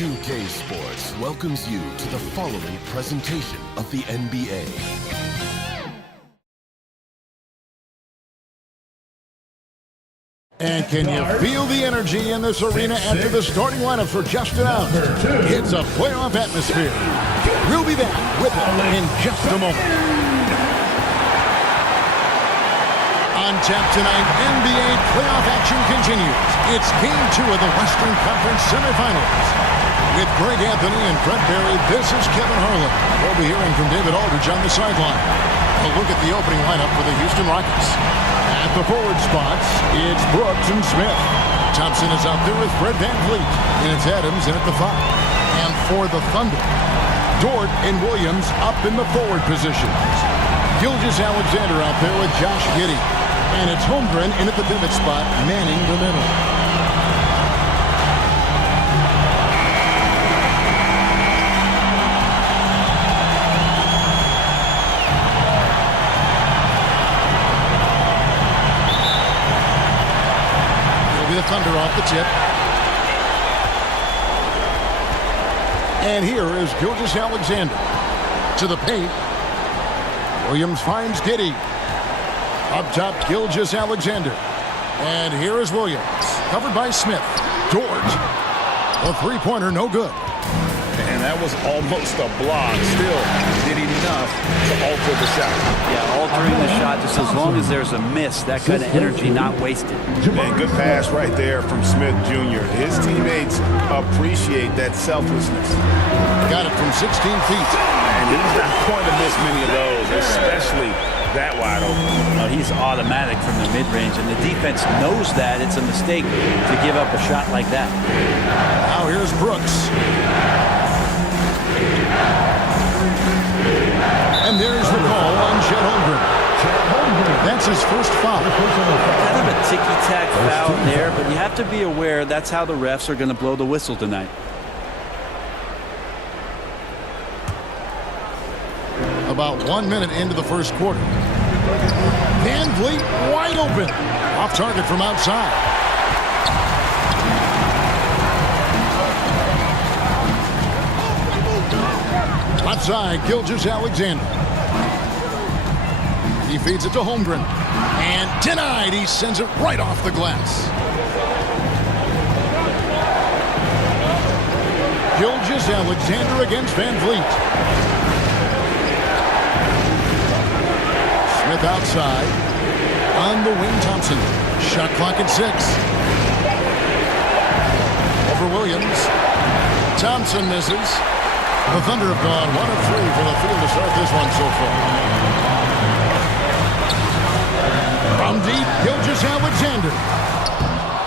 2K Sports welcomes you to the following presentation of the NBA. And can you feel the energy in this arena after the starting lineups were just announced? It's a playoff atmosphere. We'll be back with it in just a moment. On tap tonight, NBA playoff action continues. It's Game 2 of the Western Conference Semifinals. With Greg Anthony and Brett Barry, this is Kevin Harlan. We'll be hearing from David Aldridge on the sideline. A look at the opening lineup for the Houston Rockets. At the forward spots, it's Brooks and Smith. Thompson is out there with Fred VanVleet. And it's Adams in at the 5. And for the Thunder, Dort and Williams up in the forward positions. Gilgeous-Alexander out there with Josh Giddey. And it's Holmgren in at the pivot spot, manning the middle. The Thunder off the tip. And here is Gilgeous-Alexander to the paint. Williams finds Giddey. Up top, Gilgeous-Alexander. And here is Williams. Covered by Smith. Dort. A three-pointer, no good. And that was almost a block. Still did enough to alter the shot. Yeah, altering the shot just as long as there's a miss. That kind of energy not wasted. And good pass right there from Smith Jr. His teammates appreciate that selflessness. Got it from 16 feet. And he's not going to miss many of those, especially that wide open. He's automatic from the mid-range, and the defense knows that it's a mistake to give up a shot like that. Now here's Brooks. And there's the call on Chet Holmgren. That's his first foul. Kind of a ticky-tack foul there, but you have to be aware that's how the refs are going to blow the whistle tonight. About 1 minute into the first quarter. VanVleet wide open. Off target from outside. Outside, Gilgeous-Alexander. He feeds it to Holmgren. And denied. He sends it right off the glass. Gilgeous-Alexander against VanVleet. Smith outside. On the wing, Thompson. Shot clock at 6. Over Williams. Thompson misses. The Thunder have gone 1 of 3 from the field to start this one so far. From deep, Gilgeous-Alexander.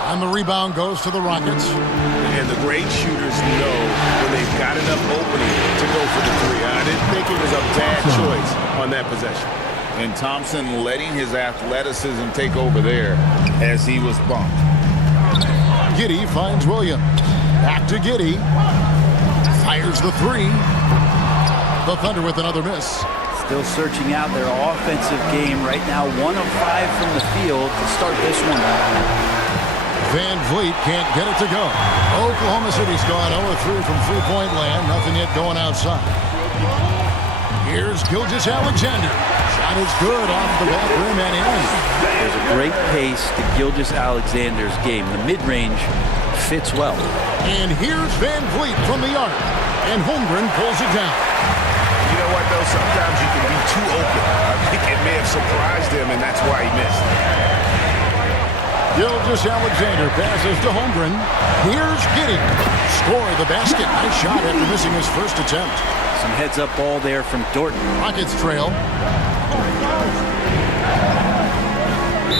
And the rebound goes to the Rockets. And the great shooters know when they've got enough opening to go for the 3. I didn't think it was a bad choice on that possession. And Thompson letting his athleticism take over there as he was bumped. Giddey finds Williams. Back to Giddey. Fires the 3. The Thunder with another miss. Still searching out their offensive game right now. 1 of 5 from the field to start this one. VanVleet can't get it to go. Oklahoma City's gone 0-3 from three-point land. Nothing yet going outside. Here's Gilgeous-Alexander. Shot is good off the back rim and in. There's a great pace to Gilgeous-Alexander's game. The mid-range fits well. And here's VanVleet from the arc. And Holmgren pulls it down. You know what, though? Sometimes you can be too open. I think it may have surprised him, and that's why he missed. Gilgeous-Alexander passes to Holmgren. Here's Giddey. Score the basket. Nice shot after missing his first attempt. Some heads-up ball there from Dort. Rockets trail.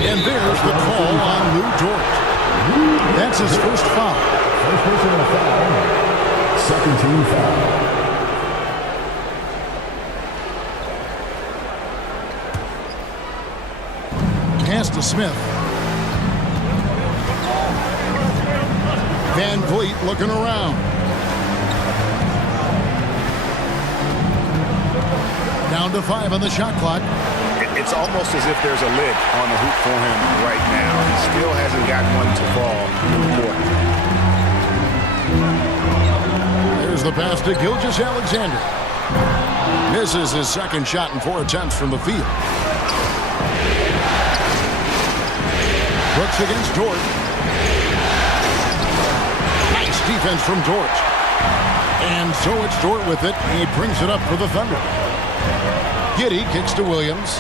And there's the call on Lou Dort. That's his first foul. First personal foul. Second team foul. Pass to Smith. VanVleet looking around. Down to 5 on the shot clock. It's almost as if there's a lid on the hoop for him right now. He still hasn't got one to fall in the court. the pass to Gilgeous-Alexander. Misses his second shot in 4 attempts from the field. Brooks against Dort. Nice defense from Dort. And so it's Dort with it. He brings it up for the Thunder. Giddey kicks to Williams.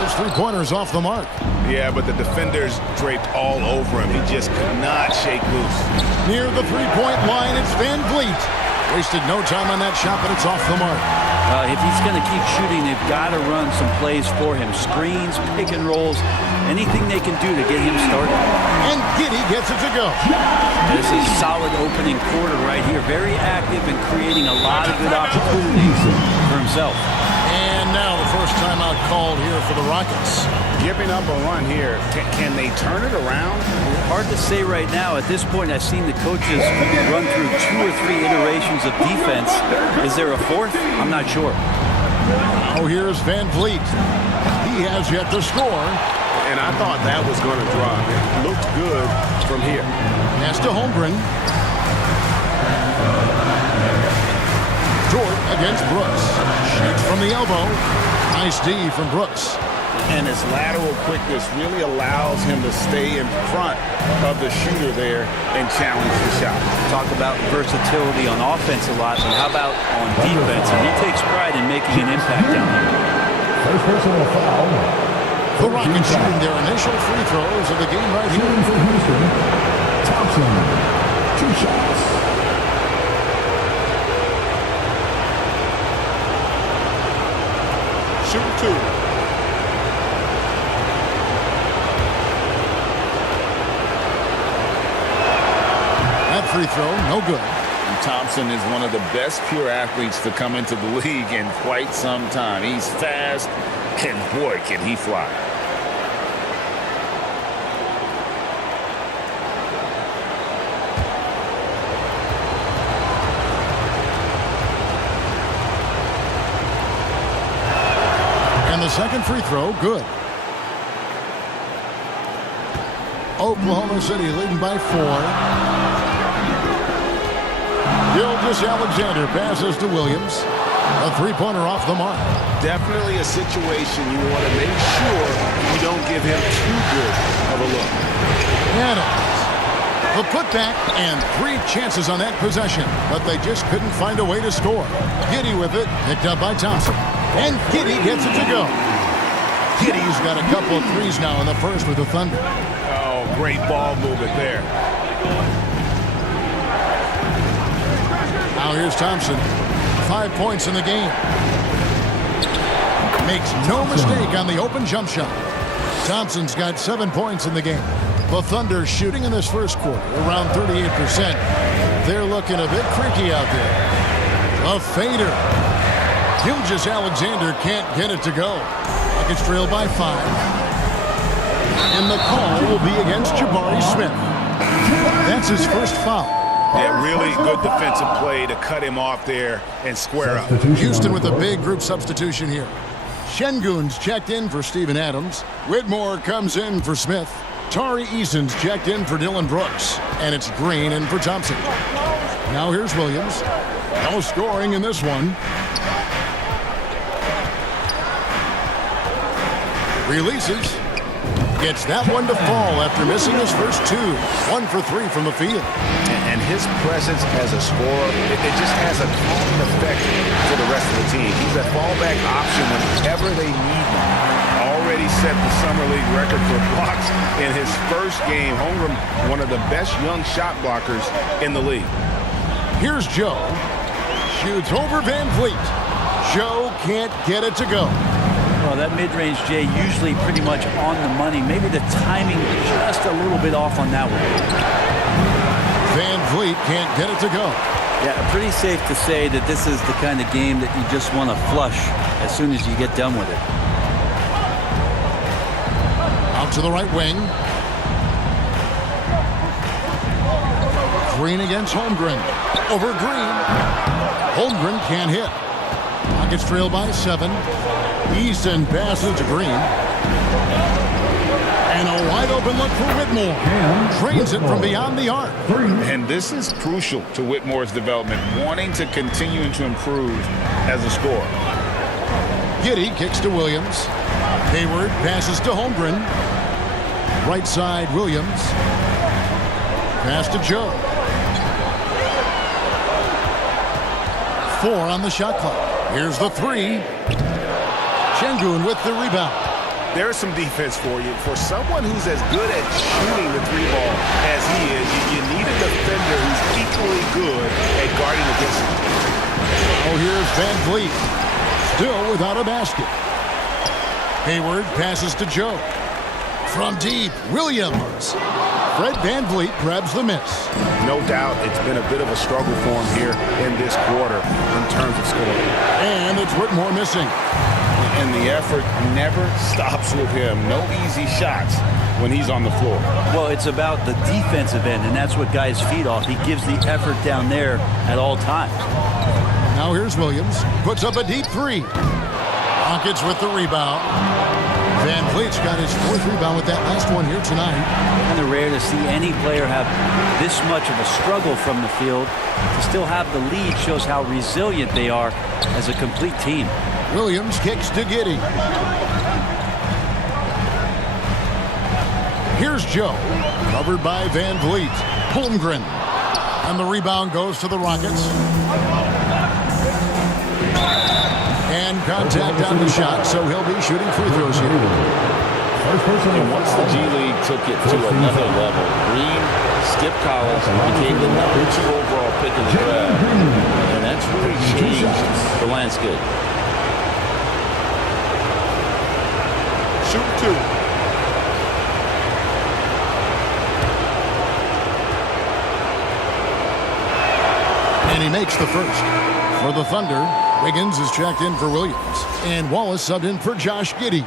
His three-pointers off the mark. Yeah, but the defenders draped all over him. He just could not shake loose. Near the three-point line, it's Van Vliet. Wasted no time on that shot, but it's off the mark. If he's going to keep shooting, they've got to run some plays for him. Screens, pick and rolls, anything they can do to get him started. And Giddey gets it to go. This is solid opening quarter right here. Very active and creating a lot of good opportunities for himself. And now the first timeout called here for the Rockets. Giving up a run here. Can they turn it around? Hard to say right now. At this point, I've seen the coaches run through 2 or 3 iterations of defense. Is there a fourth? I'm not sure. Oh, here's Van Vliet. He has yet to score. And I thought that was going to drop. It looked good from here. Pass to Holmgren. Dort against Brooks. Shoots from the elbow. Nice D from Brooks. And his lateral quickness really allows him to stay in front of the shooter there and challenge the shot. Talk about versatility on offense a lot, but how about on defense? And he takes pride in making an impact down there. First personal foul. The Rockets shooting their initial free throws of the game right here. Shooting for Houston. Thompson. 2 shots. Shoot 2. That free throw, no good. And Thompson is one of the best pure athletes to come into the league in quite some time. He's fast, and boy, can he fly. And the second free throw, good. Oklahoma City leading by 4. Gilgeous-Alexander passes to Williams. A three-pointer off the mark. Definitely a situation you want to make sure you don't give him too good of a look. Adams. The putback and 3 chances on that possession, but they just couldn't find a way to score. Giddey with it, picked up by Thompson. And Giddey gets it to go. Giddey's got a couple of threes now in the first with the Thunder. Oh, great ball movement there. Now here's Thompson. 5 points in the game. Makes no mistake on the open jump shot. Thompson's got 7 points in the game. The Thunder shooting in this first quarter around 38%. They're looking a bit creaky out there. A fader. Gilgeous-Alexander can't get it to go. Rockets trail by 5. And the call will be against Jabari Smith. That's his first foul. Yeah, really good defensive play to cut him off there and square up. Houston with a big group substitution here. Şengün's checked in for Steven Adams. Whitmore comes in for Smith. Tari Eason's checked in for Dylan Brooks. And it's Green in for Thompson. Now here's Williams. No scoring in this one. Releases. Gets that one to fall after missing his first 2. 1 for 3 from the field. And his presence as a scorer, it just has a calming effect for the rest of the team. He's a fallback option whenever they need him. Already set the Summer League record for blocks in his first game. Holmgren, one of the best young shot blockers in the league. Here's Joe. Shoots over Van Vliet. Joe can't get it to go. Well, that mid-range, Jay, usually pretty much on the money. Maybe the timing just a little bit off on that one. Van Vliet can't get it to go. Yeah, pretty safe to say that this is the kind of game that you just want to flush as soon as you get done with it. Out to the right wing. Green against Holmgren. Over Green. Holmgren can't hit. Rockets trail by 7. Easton passes to Green. And a wide open look for Whitmore. Trains it from beyond the arc. And this is crucial to Whitmore's development, wanting to continue to improve as a scorer. Giddey kicks to Williams. Hayward passes to Holmgren. Right side, Williams. Pass to Joe. 4 on the shot clock. Here's the 3. Şengün with the rebound. There's some defense for you. For someone who's as good at shooting the 3 ball as he is, you need a defender who's equally good at guarding against him. Oh, here's Van Vliet. Still without a basket. Hayward passes to Joe. From deep, Williams. Fred Van Vliet grabs the miss. No doubt it's been a bit of a struggle for him here in this quarter in terms of scoring. And it's Whitmore missing. And the effort never stops with him. No easy shots when he's on the floor. Well, it's about the defensive end, and that's what guys feed off. He gives the effort down there at all times. Now here's Williams. Puts up a deep 3. Rockets with the rebound. Van Vliet's got his 4th rebound with that last one here tonight. Kind of rare to see any player have this much of a struggle from the field. To still have the lead shows how resilient they are as a complete team. Williams kicks to Giddey. Here's Joe, covered by Van Vliet. Holmgren. And the rebound goes to the Rockets. And contact on the shot, so he'll be shooting free throws here. And once the G League took it to another level, Green skipped college and became the #2 overall pick in the draft. And that's really changed the landscape. Shoot 2. And he makes the first. For the Thunder, Wiggins is checked in for Williams. And Wallace subbed in for Josh Giddey.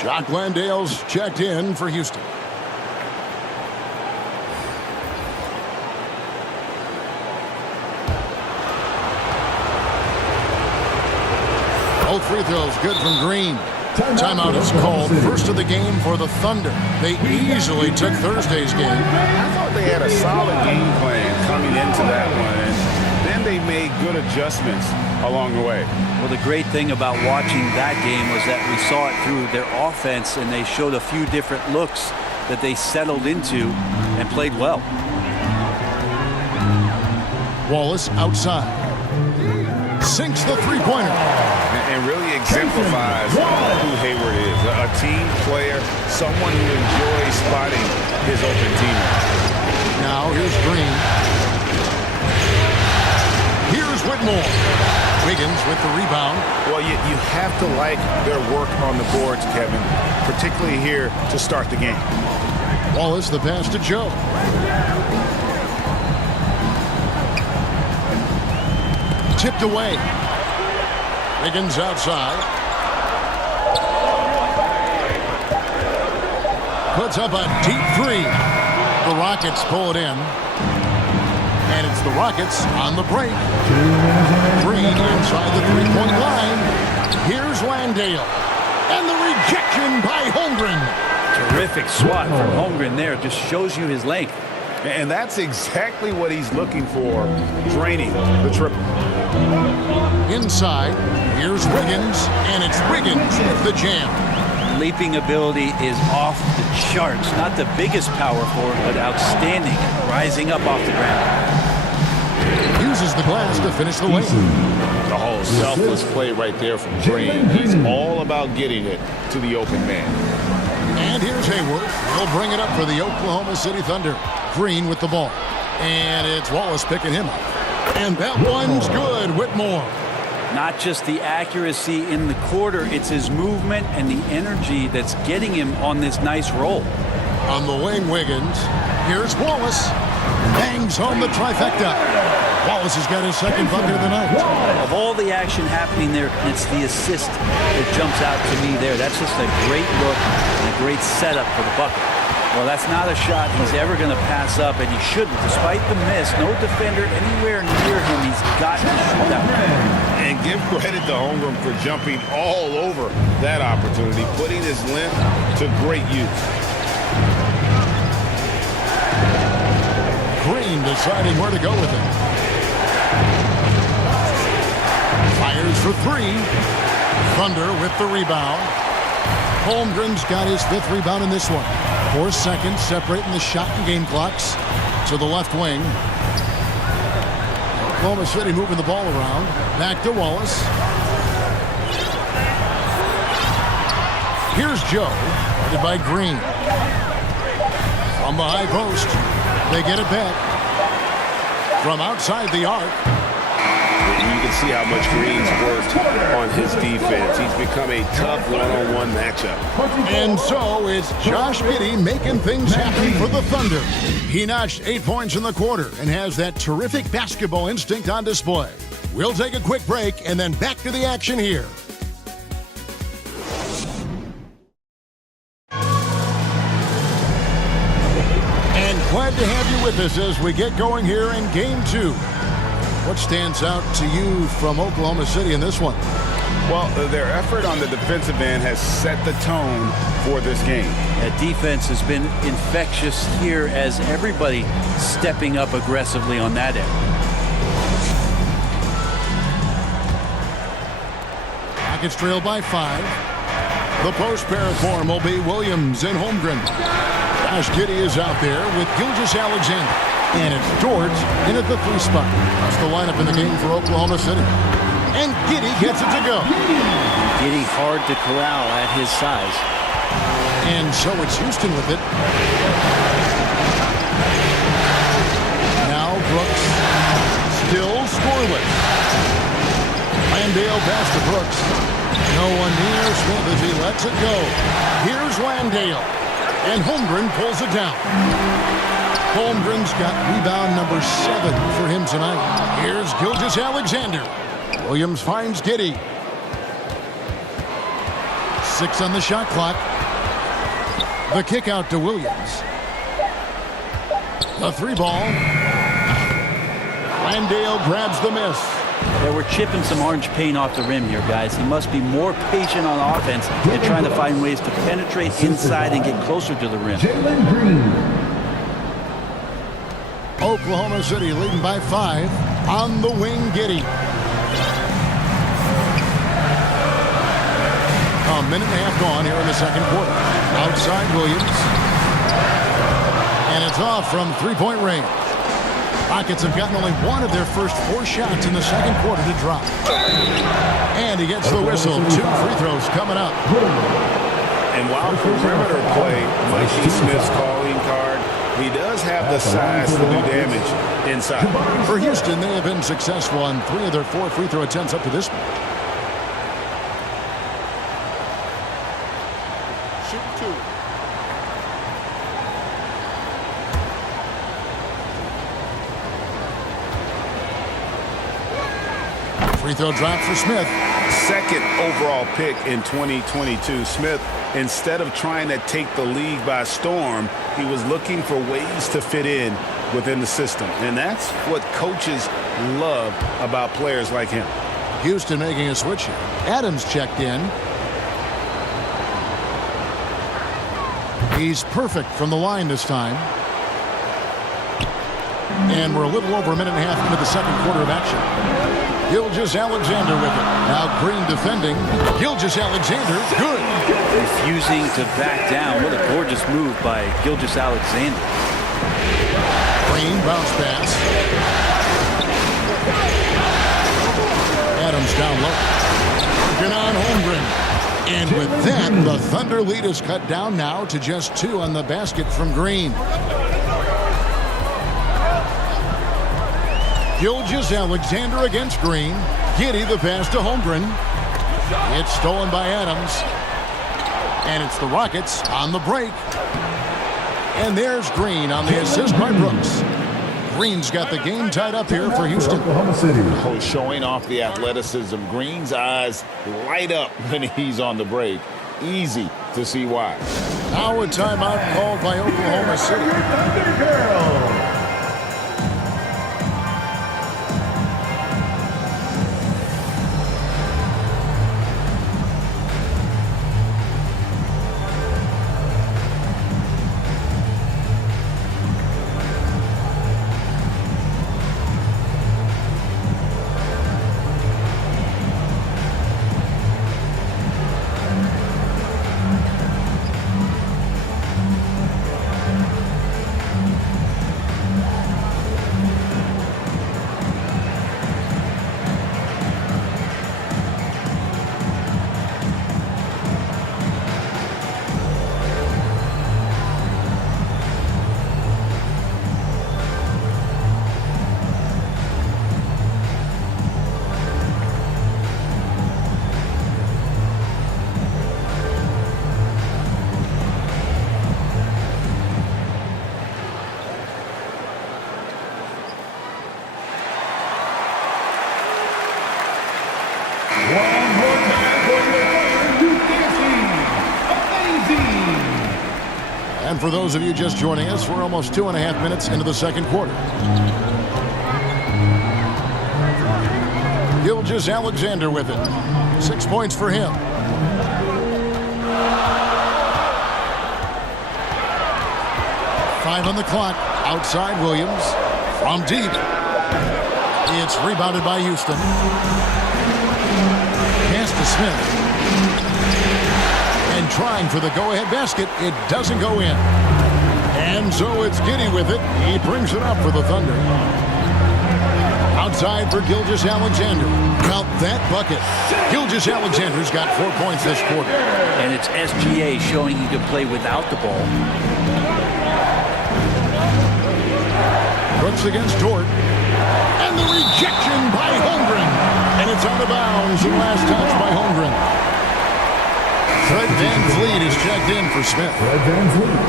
Jock Landale's checked in for Houston. Both free throws good from Green. Timeout is called. First of the game for the Thunder. They easily took Thursday's game. I thought they had a solid game plan coming into that one, and then they made good adjustments along the way. Well, the great thing about watching that game was that we saw it through their offense, and they showed a few different looks that they settled into and played well. Wallace outside. Sinks the three-pointer. And really exemplifies who Hayward is. A team player, someone who enjoys spotting his open teammates. Now here's Green. Here's Whitmore. Wiggins with the rebound. Well, you have to like their work on the boards, Kevin, particularly here to start the game. Wallace the pass to Joe. Tipped away. Wiggins outside. Puts up a deep 3. The Rockets pull it in. And it's the Rockets on the break. Green inside the three-point line. Here's Landale. And the rejection by Holmgren. Terrific swat from Holmgren there. Just shows you his length. And that's exactly what he's looking for, draining the triple. Inside, here's Wiggins, and it's Wiggins with the jam. Leaping ability is off the charts. Not the biggest power forward, but outstanding. Rising up off the ground. Uses the glass to finish the lane. The whole selfless play right there from Green. He's all about getting it to the open man. And here's Hayward. He'll bring it up for the Oklahoma City Thunder. Green with the ball. And it's Wallace picking him up. And that one's good. Whitmore. Not just the accuracy in the quarter, it's his movement and the energy that's getting him on this nice roll. On the wing, Wiggins. Here's Wallace. Bangs home the trifecta. Wallace has got his second bucket of the night. Of all the action happening there, it's the assist that jumps out to me there. That's just a great look and a great setup for the bucket. Well, that's not a shot he's ever going to pass up, and he shouldn't. Despite the miss, no defender anywhere near him. He's got to shoot that. And give credit to Holmgren for jumping all over that opportunity, putting his length to great use. Green deciding where to go with it. Fires for three. Thunder with the rebound. Holmgren's got his 5th rebound in this one. 4 seconds separating the shot and game clocks to the left wing. Oklahoma City moving the ball around. Back to Wallace. Here's Joe, guarded by Green. From the high post, they get it back. From outside the arc. You can see how much Green's worked on his defense. He's become a tough one-on-one matchup. And so it's Josh Giddey making things happen for the Thunder. He notched 8 points in the quarter and has that terrific basketball instinct on display. We'll take a quick break and then back to the action here. And glad to have you with us as we get going here in Game 2. What stands out to you from Oklahoma City in this one? Well, their effort on the defensive end has set the tone for this game. That defense has been infectious here as everybody stepping up aggressively on that end. Rockets trail by 5. The post pair form will be Williams and Holmgren. Josh Giddey is out there with Gilgeous-Alexander. And it's George in at the 3 spot. That's the lineup in the game for Oklahoma City. And Giddey gets it to go. Giddey hard to corral at his size. And so it's Houston with it. Now Brooks still scoreless. Landale pass to Brooks. No one near Smith as he lets it go. Here's Landale. And Holmgren pulls it down. Holmgren's got rebound number 7 for him tonight. Here's Gilgeous-Alexander. Williams finds Giddey. 6 on the shot clock. The kick out to Williams. The 3 ball. Landale grabs the miss. Yeah, we're chipping some orange paint off the rim here, guys. He must be more patient on offense and trying to find ways to penetrate inside and get closer to the rim. Jalen Green. Oklahoma City leading by 5. On the wing, Giddey. A minute and a half gone here in the second quarter. Outside Williams. And it's off from 3-point range. Rockets have gotten only one of their first 4 shots in the second quarter to drop. And he gets the whistle. 2 free throws coming up. And while perimeter play might be Smith's calling card, he does have the size to do damage inside. For Houston, they have been successful on 3 of their 4 free throw attempts up to this point. Shoot 2. Free throw drop for Smith. Second overall pick in 2022. Smith, instead of trying to take the league by storm, he was looking for ways to fit in within the system. And that's what coaches love about players like him. Houston making a switch here. Adams checked in. He's perfect from the line this time. And we're a little over a minute and a half into the second quarter of action. Gilgeous-Alexander with it. Now Green defending. Gilgeous-Alexander, good. Refusing to back down. What a gorgeous move by Gilgeous-Alexander. Green bounce pass. Adams down low. Working on Holmgren. And with that, the Thunder lead is cut down now to just 2 on the basket from Green. Gilgeous-Alexander against Green. Giddey the pass to Holmgren. It's stolen by Adams. And it's the Rockets on the break. And there's Green on the assist by Brooks. Green's got the game tied up here for Houston. Oklahoma City. Oh, showing off the athleticism. Green's eyes light up when he's on the break. Easy to see why. Now a timeout called by Oklahoma City. And for those of you just joining us, we're almost 2.5 minutes into the second quarter. Gilgeous-Alexander with it. 6 points for him. Five on the clock. Outside Williams. From deep. It's rebounded by Houston. Pass to Smith. And trying for the go-ahead basket. It doesn't go in. And so it's Giddey with it. He brings it up for the Thunder. Outside for Gilgeous-Alexander. Count that bucket. Gilgeous-Alexander's got 4 points this quarter. And it's SGA showing he can play without the ball. Brooks against Dort. And the rejection by Holmgren. And it's out of bounds. The last touch by Holmgren. Fred VanVleet is checked in for Smith. Fred VanVleet.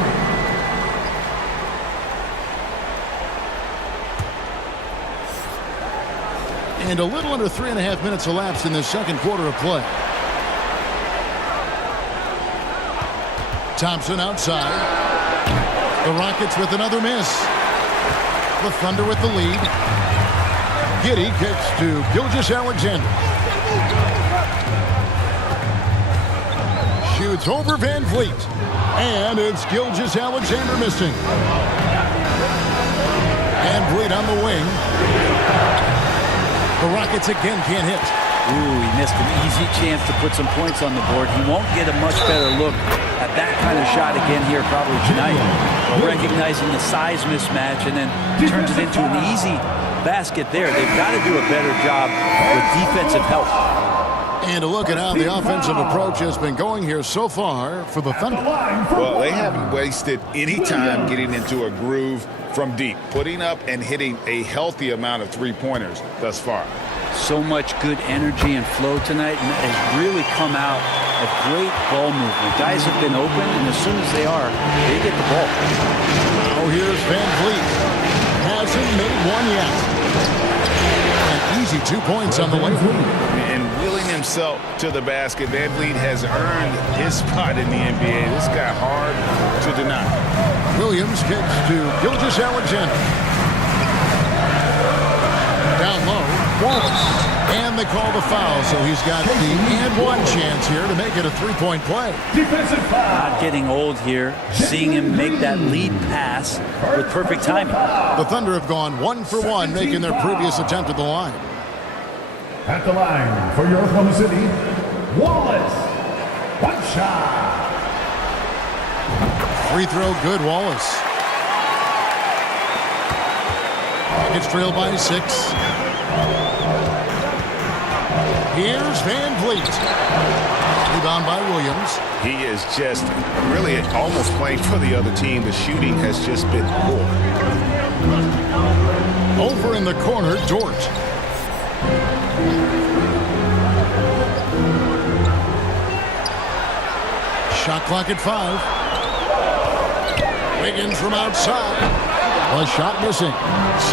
And a little under 3.5 minutes elapsed in this second quarter of play. Thompson outside. The Rockets with another miss. The Thunder with the lead. Giddey kicks to Gilgeous-Alexander. Shoots over VanVleet. And it's Gilgeous-Alexander missing. VanVleet on the wing. The Rockets again can't hit. Ooh, he missed an easy chance to put some points on the board. He won't get a much better look at that kind of shot again here probably tonight. Recognizing the size mismatch and then turns it into an easy basket there. They've got to do a better job with defensive help. And a look at how the offensive approach has been going here so far for the Thunder. Well, they haven't wasted any time getting into a groove from deep, putting up and hitting a healthy amount of three-pointers thus far. So much good energy and flow tonight, and it has really come out of great ball movement. Guys have been open, and as soon as they are, they get the ball. Now here's VanVleet. Hasn't made one yet. An easy 2 points on the way. And wheeling himself to the basket, VanVleet has earned his spot in the NBA. This guy hard to deny. Williams kicks to Gilgeous-Alexander. Down low, Wallace. And they call the foul, so he's got the and one chance here to make it a three-point play. Defensive foul. Not getting old here, seeing him make that lead pass with perfect timing. The Thunder have gone 1 for 1, making their previous attempt at the line. At the line for your Oklahoma City, Wallace. One shot. Free throw, good, Wallace. It's trailed by 6. Here's VanVleet. Rebound by Williams. He is just really almost playing for the other team. The shooting has just been poor. Over in the corner, Dort. Shot clock at 5. Wiggins from outside. A shot missing.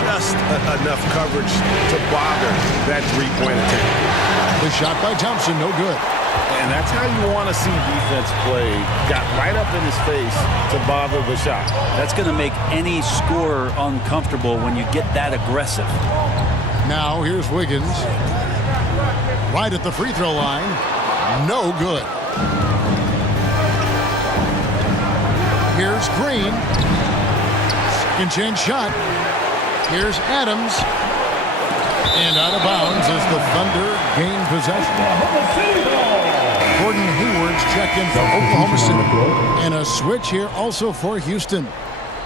Just enough coverage to bother that three-point attempt. The shot by Thompson, no good. And that's how you want to see defense play. Got right up in his face to bother the shot. That's going to make any scorer uncomfortable when you get that aggressive. Now here's Wiggins. Right at the free throw line. No good. Here's Green. Second chance shot. Here's Adams. And out of bounds as the Thunder gain possession. Gordon Hayward's checked in for Oklahoma City. And a switch here also for Houston.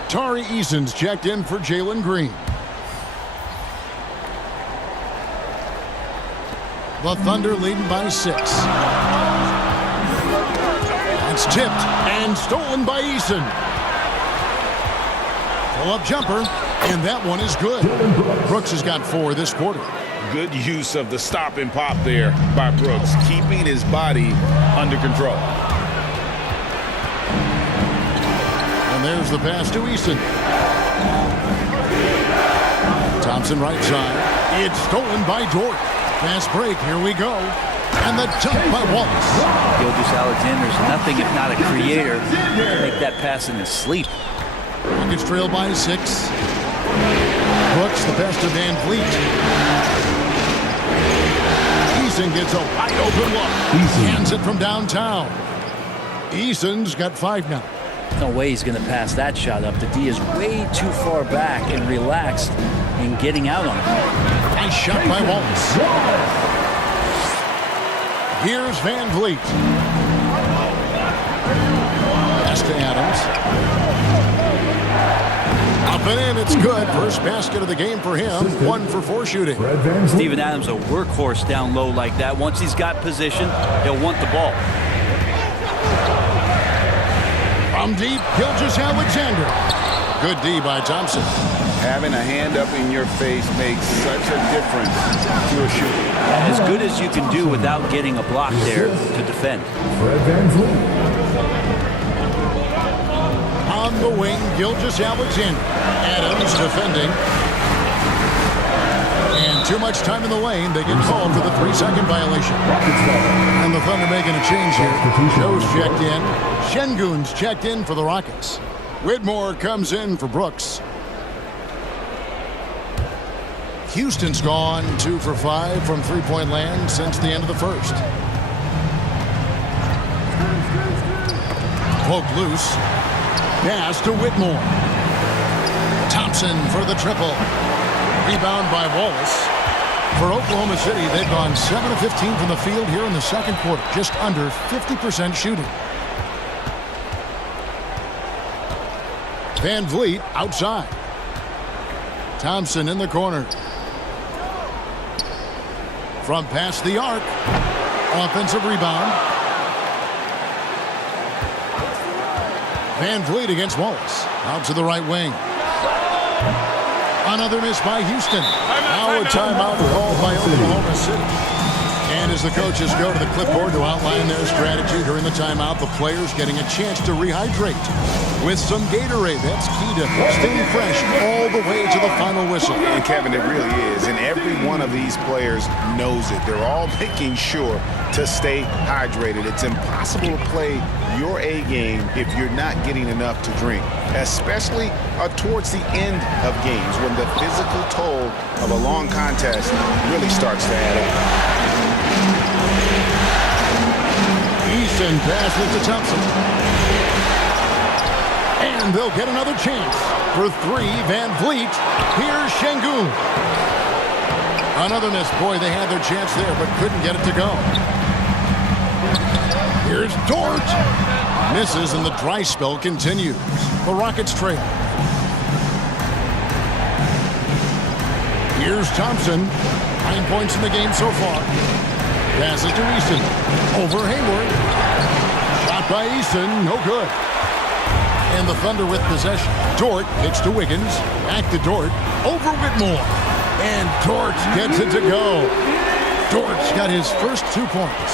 Tari Eason's checked in for Jalen Green. The Thunder leading by 6. It's tipped and stolen by Eason. Pull-up jumper, and that one is good. Brooks has got 4 this quarter. Good use of the stop and pop there by Brooks, keeping his body under control. And there's the pass to Eason. Thompson right side. It's stolen by Dort. Fast break, here we go. And the dunk by Wallace. Gilgeous-Alexander's nothing if not a creator. He can make that pass in his sleep. Rockets trail by 6. Brooks the best of Van Vliet. Eason gets a wide open look. Hands it from downtown. Eason's got 5 now. No way he's going to pass that shot up. The D is way too far back and relaxed in getting out on it. Nice shot by Wallace. Here's Van Vliet. Pass to Adams. Up and in, it's good. First basket of the game for him. 1 for 4 shooting. Steven Adams, a workhorse down low like that. Once he's got position, he'll want the ball. From deep, Gilgeous-Alexander. Good D by Thompson. Having a hand up in your face makes such a difference to a shooter. As good as you can do without getting a block there to defend. On the wing, Gilgeous-Alexander. Adams defending. And too much time in the lane. They get called for the 3-second violation. And the Thunder making a change here. Joe's checked in. Şengün's checked in for the Rockets. Whitmore comes in for Brooks. Houston's gone 2 for 5 from three-point land since the end of the first. Poked loose. Pass to Whitmore. Thompson for the triple. Rebound by Wallace. For Oklahoma City, they've gone 7 of 15 from the field here in the second quarter. Just under 50% shooting. Van Vliet outside. Thompson in the corner. From past the arc. Offensive rebound. Van Vliet against Wallace. Out to the right wing. Another miss by Houston. Now a timeout called by Oklahoma City. And as the coaches go to the clipboard to outline their strategy during the timeout, the players getting a chance to rehydrate with some Gatorade. That's key to staying fresh all the way to the final whistle. And Kevin, it really is. And every one of these players knows it. They're all making sure to stay hydrated. It's impossible to play your A game if you're not getting enough to drink, especially towards the end of games when the physical toll of a long contest really starts to add up. Easton passes to Thompson. And they'll get another chance. For 3, Van Vliet. Here's Şengün. Another miss. Boy, they had their chance there, but couldn't get it to go. Here's Dort. Misses, and the dry spell continues. The Rockets trail. Here's Thompson. 9 points in the game so far. Passes to Easton. Over Hayward. Shot by Easton. No good. And the Thunder with possession. Dort kicks to Wiggins. Back to Dort. Over Whitmore. And Dort gets it to go. Dort's got his first 2 points.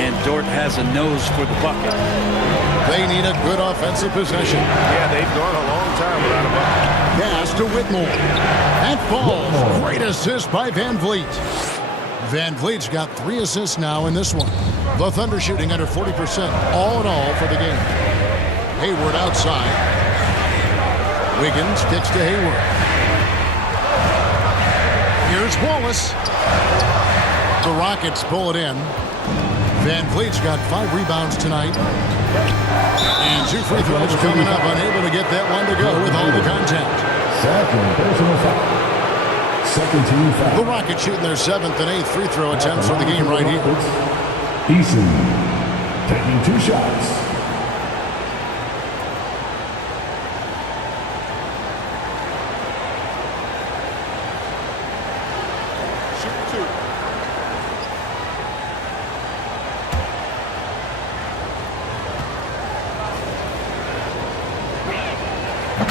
And Dort has a nose for the bucket. They need a good offensive possession. Yeah, they've gone a long time without a bucket. Pass to Whitmore. That falls. Great assist by Van Vliet. Van Vliet's got 3 assists now in this one. The Thunder shooting under 40% all in all for the game. Hayward outside. Wiggins kicks to Hayward. Here's Wallace. The Rockets pull it in. Van Vliet's got 5 rebounds tonight. And 2 free throws coming up. Unable to get that one to go with all the contact. Second personal foul. Second team foul. The Rockets shooting their 7th and 8th free throw attempts for the game right here. Eason taking 2 shots.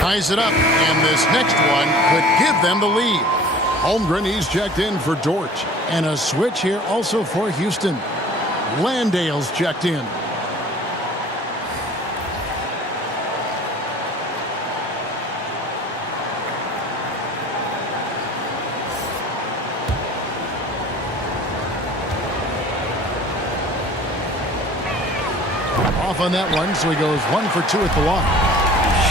Ties it up, and this next one could give them the lead. Holmgren, he's checked in for Dort. And a switch here also for Houston. Landale's checked in. off on that one, so he goes 1 for 2 at the line.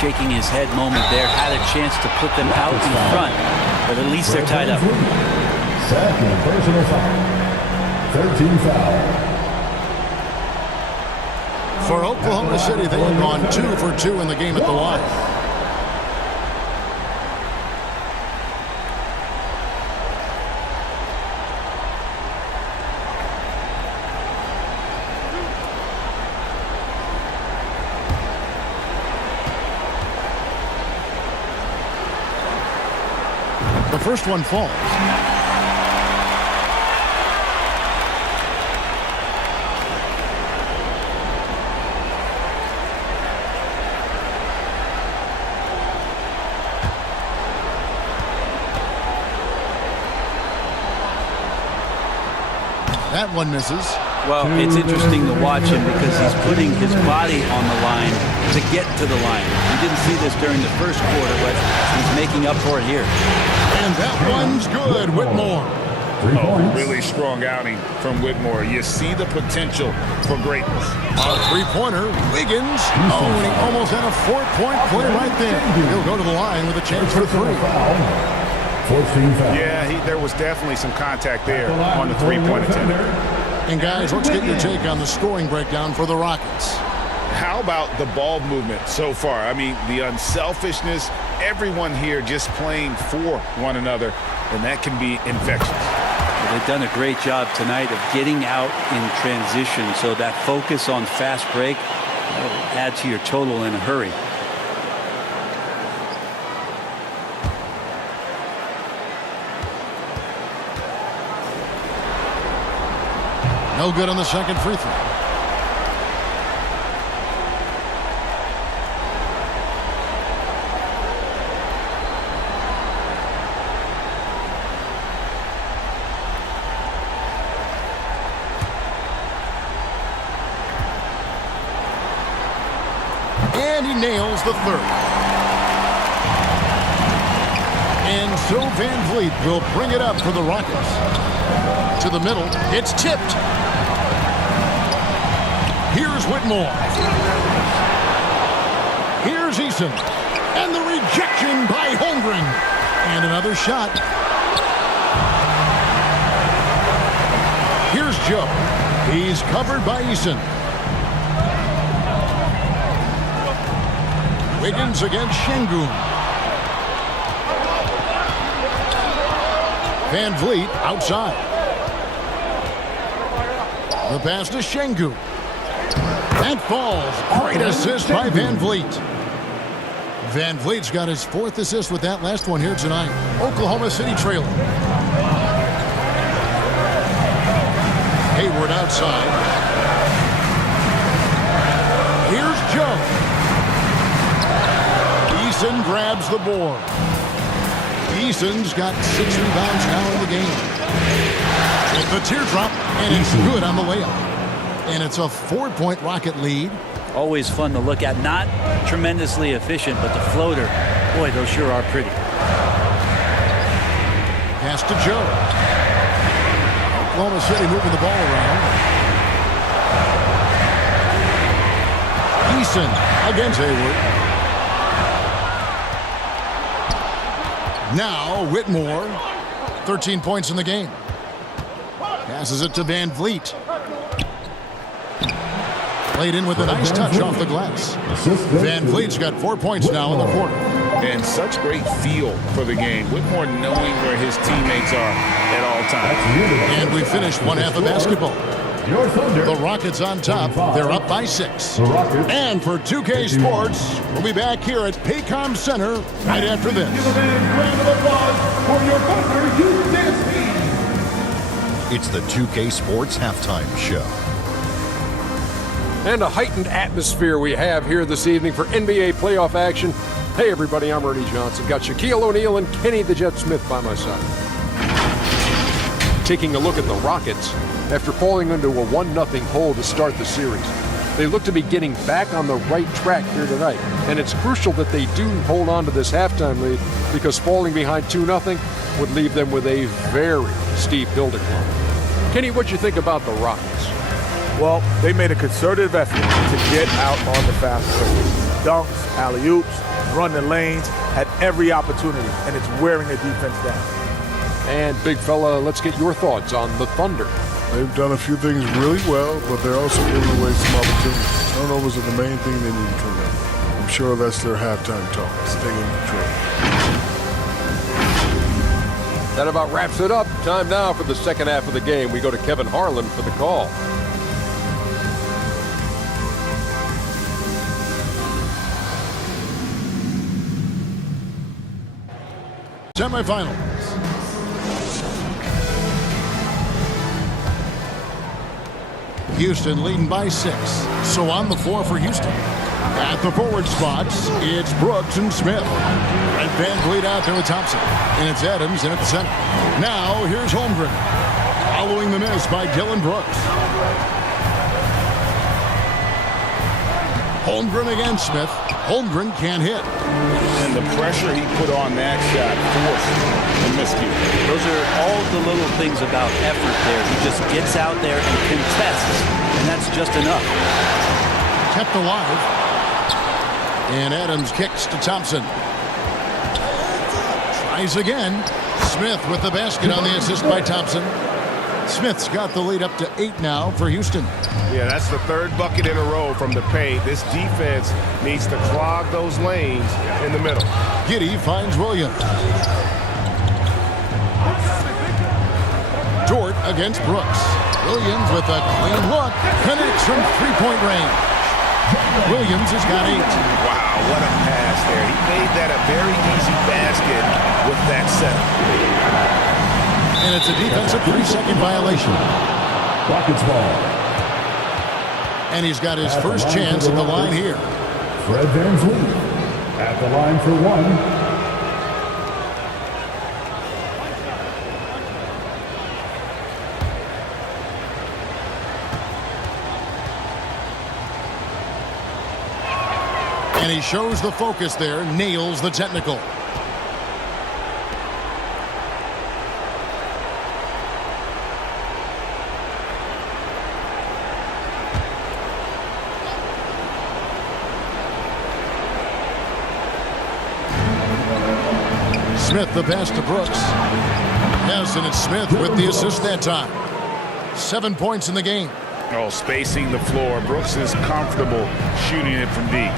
Shaking his head moment there. Had a chance to put them out in front, but at least they're tied up. Second personal foul. 13 foul. For Oklahoma City, they have gone 2 for 2 in the game at the line. The first one falls. That one misses. Well, it's interesting to watch him because he's putting his body on the line to get to the line. We didn't see this during the first quarter, but he's making up for it here. And that one's good, Whitmore. Really strong outing from Whitmore. You see the potential for greatness. A three-pointer, Wiggins. Oh, and he almost had a 4-point play right there. He'll go to the line with a chance for 3. Yeah, there was definitely some contact there on the three-point attempt. And guys, let's get your take on the scoring breakdown for the Rockets. How about the ball movement so far? I mean, the unselfishness, everyone here just playing for one another, and that can be infectious. Well, they've done a great job tonight of getting out in transition, so that focus on fast break will add to your total in a hurry. No good on the second free throw. And he nails the third. And so Van Vliet will bring it up for the Rockets. To the middle, it's tipped. Here's Whitmore. Here's Eason. And the rejection by Holmgren. And another shot. Here's Joe. He's covered by Eason. Wiggins against Şengün. Van Vliet outside. The pass to Şengün. That falls. Great assist by Van Vliet. Van Vliet's got his 4th assist with that last one here tonight. Oklahoma City trailing. Hayward outside. Here's Joe. Eason grabs the board. Eason's got 6 rebounds now in the game. With the teardrop, and it's good on the layup. And it's a 4-point Rocket lead. Always fun to look at. Not tremendously efficient, but the floater, boy, those sure are pretty. Pass to Joe. Oklahoma City moving the ball around. Eason against Hayward. Now Whitmore, 13 points in the game. Passes it to Van Vliet. Played in with a nice touch off the glass. Van Vliet's got 4 points now in the quarter. And such great feel for the game. Whitmore knowing where his teammates are at all times. And we finished one half of basketball. The Rockets on top. They're up by 6. And for 2K Sports, we'll be back here at Paycom Center right after this. It's the 2K Sports Halftime Show. And a heightened atmosphere we have here this evening for NBA playoff action. Hey everybody, I'm Ernie Johnson. Got Shaquille O'Neal and Kenny the Jet Smith by my side. Taking a look at the Rockets, after falling into a 1-0 hole to start the series, they look to be getting back on the right track here tonight. And it's crucial that they do hold on to this halftime lead, because falling behind 2-0 would leave them with a very steep hill to climb. Kenny, what you think about the Rockets? Well, they made a concerted effort to get out on the fast break. Dunks, alley-oops, run the lanes, had every opportunity, and it's wearing the defense down. And big fella, let's get your thoughts on the Thunder. They've done a few things really well, but they're also giving away some opportunities. Turnovers are the main thing they need to clean up. I'm sure that's their halftime talk, staying in control. That about wraps it up. Time now for the second half of the game. We go to Kevin Harlan for the call. Semifinals. Houston leading by 6. So on the floor for Houston. At the forward spots, it's Brooks and Smith. And Van Vliet out there with Thompson. And it's Adams in at the center. Now, here's Holmgren. Following the miss by Dylan Brooks. Holmgren against Smith. Holmgren can't hit. And the pressure he put on that shot forced the miscue. Those are all the little things about effort there. He just gets out there and contests, and that's just enough. Kept alive. And Adams kicks to Thompson. Tries again. Smith with the basket on the assist by Thompson. Smith's got the lead up to 8 now for Houston. Yeah, that's the third bucket in a row from the paint. This defense needs to clog those lanes in the middle. Giddey finds Williams. Dort against Brooks. Williams with a clean look. Connects from three-point range. Williams has got 8. Wow, what a pass there. He made that a very easy basket with that setup. And it's a defensive 3-second violation. Rockets ball. And he's got his first chance at the line here. Fred Van Vliet at the line for 1. And he shows the focus there, nails the technical. Smith the pass to Brooks. Yes, and it's Smith with the assist that time. 7 points in the game. Oh, spacing the floor. Brooks is comfortable shooting it from deep.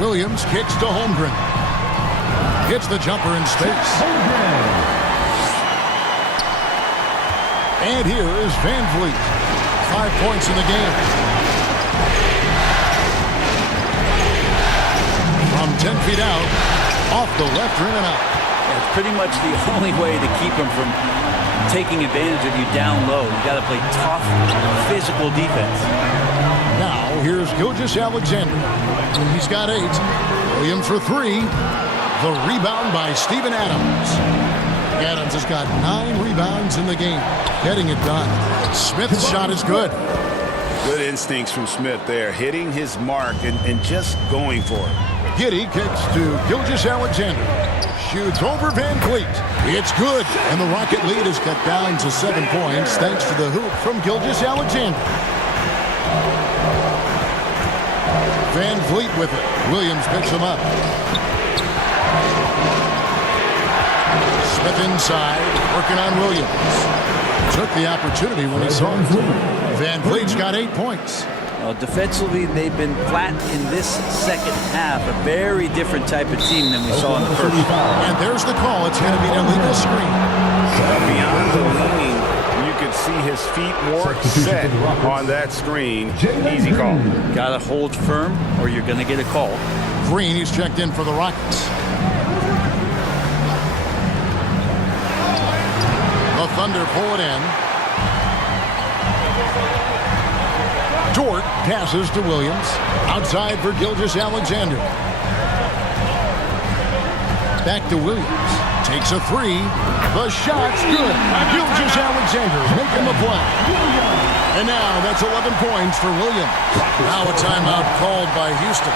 Williams kicks to Holmgren. Hits the jumper in space. And here is Van Vliet. 5 points in the game. From 10 feet out, off the left rim and out. It's pretty much the only way to keep him from taking advantage of you down low. You got to play tough, physical defense. Now, here's Gilgeous-Alexander. He's got 8. Williams for 3. The rebound by Steven Adams. Adams has got 9 rebounds in the game. Getting it done. Smith's shot is good. Good instincts from Smith there, hitting his mark and just going for it. Giddey kicks to Gilgeous-Alexander. Shoots over Van Vliet. It's good. And the Rocket lead is cut down to 7 points thanks to the hoop from Gilgeous-Alexander. Van Vliet with it. Williams picks him up. Smith inside, working on Williams. Took the opportunity when he saw it. Van Vliet's got 8 points. Well, defensively, they've been flat in this second half. A very different type of team than we saw in the first. And there's the call. It's going to be an illegal screen. Beyond the lean, you could see his feet more set on that screen. Easy call. Got to hold firm or you're going to get a call. Green, he's checked in for the Rockets. The Thunder pull it in. Dort passes to Williams. Outside for Gilgeous-Alexander. Back to Williams. Takes a 3. The shot's good. Gilgeous-Alexander making the play. And now that's 11 points for Williams. Now a timeout called by Houston.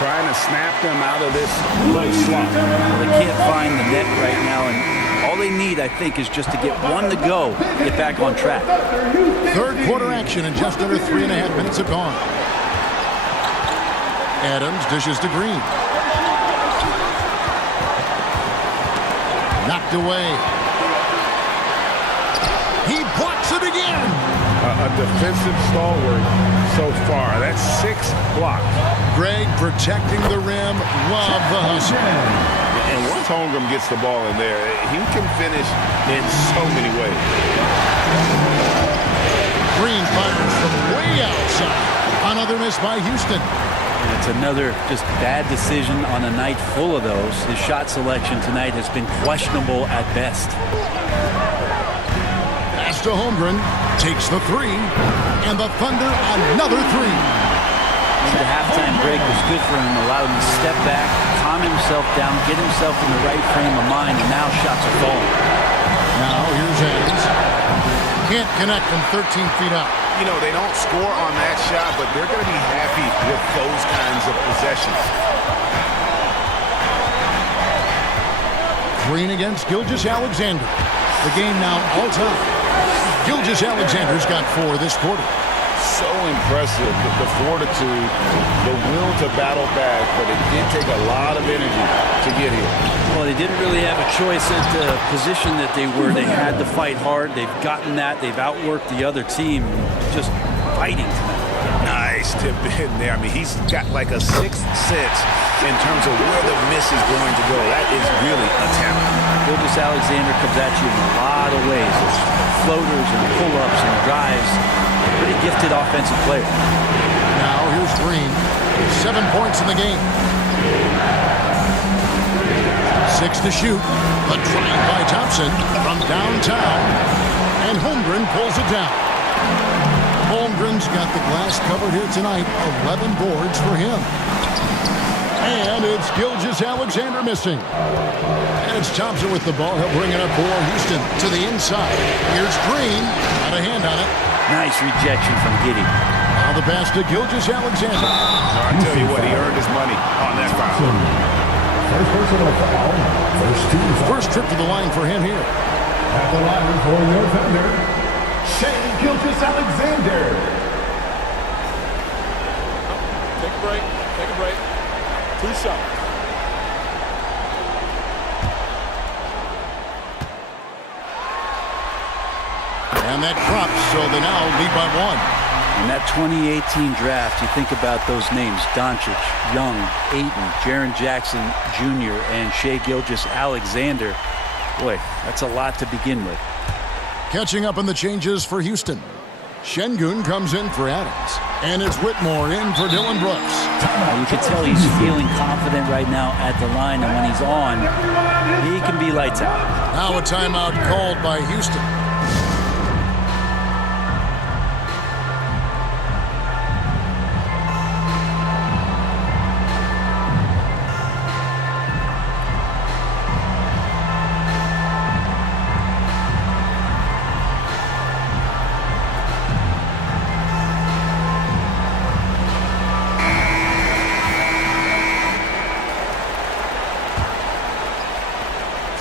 Trying to snap them out of this low slump. Well, they can't find the net right now, and all they need, I think, is just to get one to go, get back on track. Third quarter action and just under 3.5 minutes have gone. Adams dishes to Green. Knocked away. He blocks it again. A defensive stalwart so far. That's 6 blocks. Greg protecting the rim. Love the hustle. And once Holmgren gets the ball in there, he can finish in so many ways. Green fires from way outside. Another miss by Houston. And it's another just bad decision on a night full of those. His shot selection tonight has been questionable at best. Pass to Holmgren. Takes the three. And the Thunder another three. Maybe the halftime break was good for him. Allowed him to step back, calm himself down, get himself in the right frame of mind, and now shots are falling. Now here's Adams. Can't connect from 13 feet out. You know, they don't score on that shot, but they're going to be happy with those kinds of possessions. Green against Gilgeous-Alexander. The game now all time. Gilgeous-Alexander's got 4 this quarter. So impressive, the fortitude, the will to battle back, but it did take a lot of energy to get here. Well, they didn't really have a choice at the position that they were. They had to fight hard. They've gotten that. They've outworked the other team, just fighting tonight. Nice tip in there. I mean, he's got like a 6th sense in terms of where the miss is going to go. That is really a talent. Gilgeous-Alexander comes at you in a lot of ways. It's floaters and pull-ups and drives. Pretty gifted offensive player. Now here's Green. 7 points in the game. 6 to shoot. A drive by Thompson from downtown. And Holmgren pulls it down. Holmgren's got the glass covered here tonight. 11 boards for him. And it's Gilgeous-Alexander missing. And it's Thompson with the ball. He'll bring it up for Houston to the inside. Here's Green. Got a hand on it. Nice rejection from Giddey. Now the pass to Gilgeous-Alexander. I tell you what, he earned his money on that foul. First personal foul. First team foul. First trip to the line for him here. At the line for your Thunder, Shea Gilgeous-Alexander. Take a break. Take a break. 2 shots. And that drops, so they now lead by 1. In that 2018 draft, you think about those names: Doncic, Young, Ayton, Jaren Jackson Jr., and Shea Gilgeous-Alexander. Boy, that's a lot to begin with. Catching up on the changes for Houston. Şengün comes in for Adams. And it's Whitmore in for Dylan Brooks. You can tell he's feeling confident right now at the line, and when he's on, he can be lights out. Now a timeout called by Houston.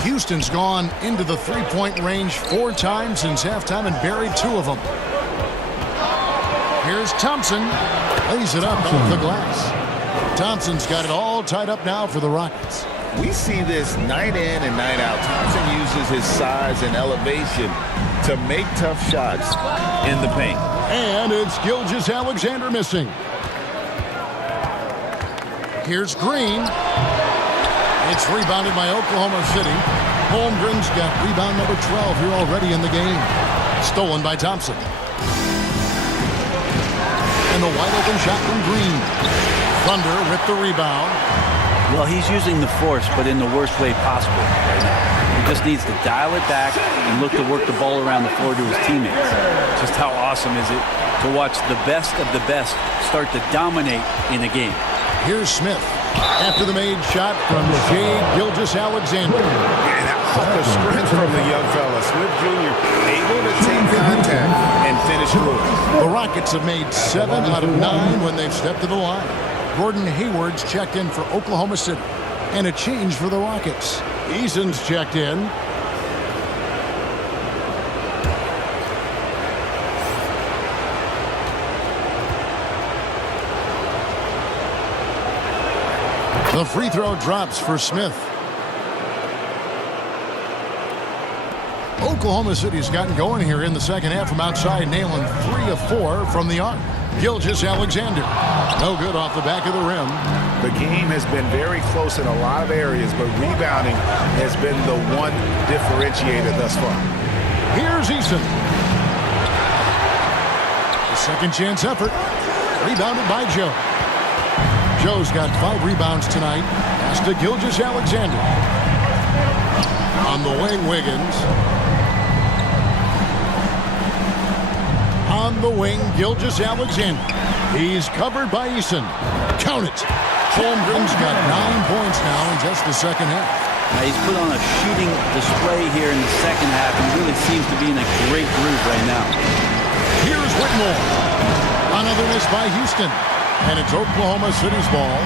Houston's gone into the three-point range 4 times since halftime and buried 2 of them. Here's Thompson. Lays it up off the glass. Thompson's got it all tied up now for the Rockets. We see this night in and night out. Thompson uses his size and elevation to make tough shots in the paint. And it's Gilgeous-Alexander missing. Here's Green. It's rebounded by Oklahoma City. Holmgren's got rebound number 12 here already in the game. Stolen by Thompson. And the wide open shot from Green. Thunder with the rebound. Well, he's using the force, but in the worst way possible right now. He just needs to dial it back and look to work the ball around the floor to his teammates. Just how awesome is it to watch the best of the best start to dominate in a game. Here's Smith. After the made shot from Shea Gilgeous-Alexander. And the strength from the young fella. Smith Jr. able to take contact and finish through it. The Rockets have made 7 out of 9 when they've stepped to the line. Gordon Hayward's checked in for Oklahoma City. And a change for the Rockets. Eason's checked in. The free throw drops for Smith. Oklahoma City's gotten going here in the second half from outside, nailing 3 of 4 from the arc. Gilgeous-Alexander, no good off the back of the rim. The game has been very close in a lot of areas, but rebounding has been the one differentiator thus far. Here's Eason. The second chance effort. Rebounded by Joe. Joe's got 5 rebounds tonight. Pass to Gilgeous-Alexander. On the wing, Wiggins. On the wing, Gilgeous-Alexander. He's covered by Eason. Count it. Holmgren's got 9 points now in just the second half. He's put on a shooting display here in the second half. He really seems to be in a great groove right now. Here's Whitmore. Another miss by Houston. And it's Oklahoma City's ball.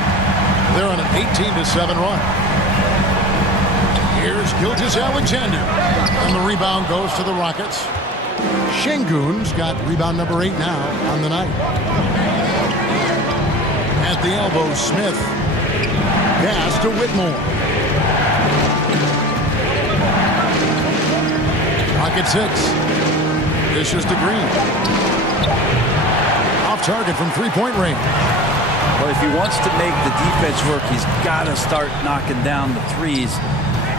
They're on an 18-7 run. Here's Gilgeous-Alexander. And the rebound goes to the Rockets. Şengün's got rebound number 8 now on the night. At the elbow, Smith. Pass to Whitmore. Rocket 6. Dishes to Green. Off target from three-point range. But if he wants to make the defense work, he's got to start knocking down the threes.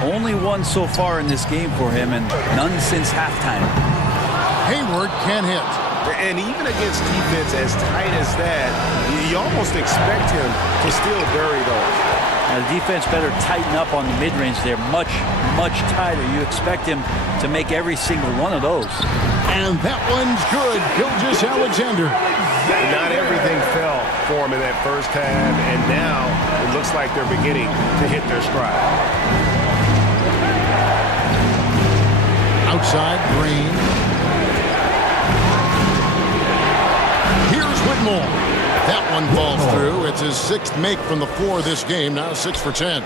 Only one so far in this game for him, and none since halftime. Hayward can hit. And even against defense as tight as that, you almost expect him to still bury those. Now, the defense better tighten up on the mid-range. They're much, much tighter. You expect him to make every single one of those. And that one's good. Gilgeous-Alexander. Not everything fell for him in that first half, and now it looks like they're beginning to hit their stride. Outside, Green. Here's Whitmore. That one falls through. It's his 6th make from the floor this game. Now 6 for 10.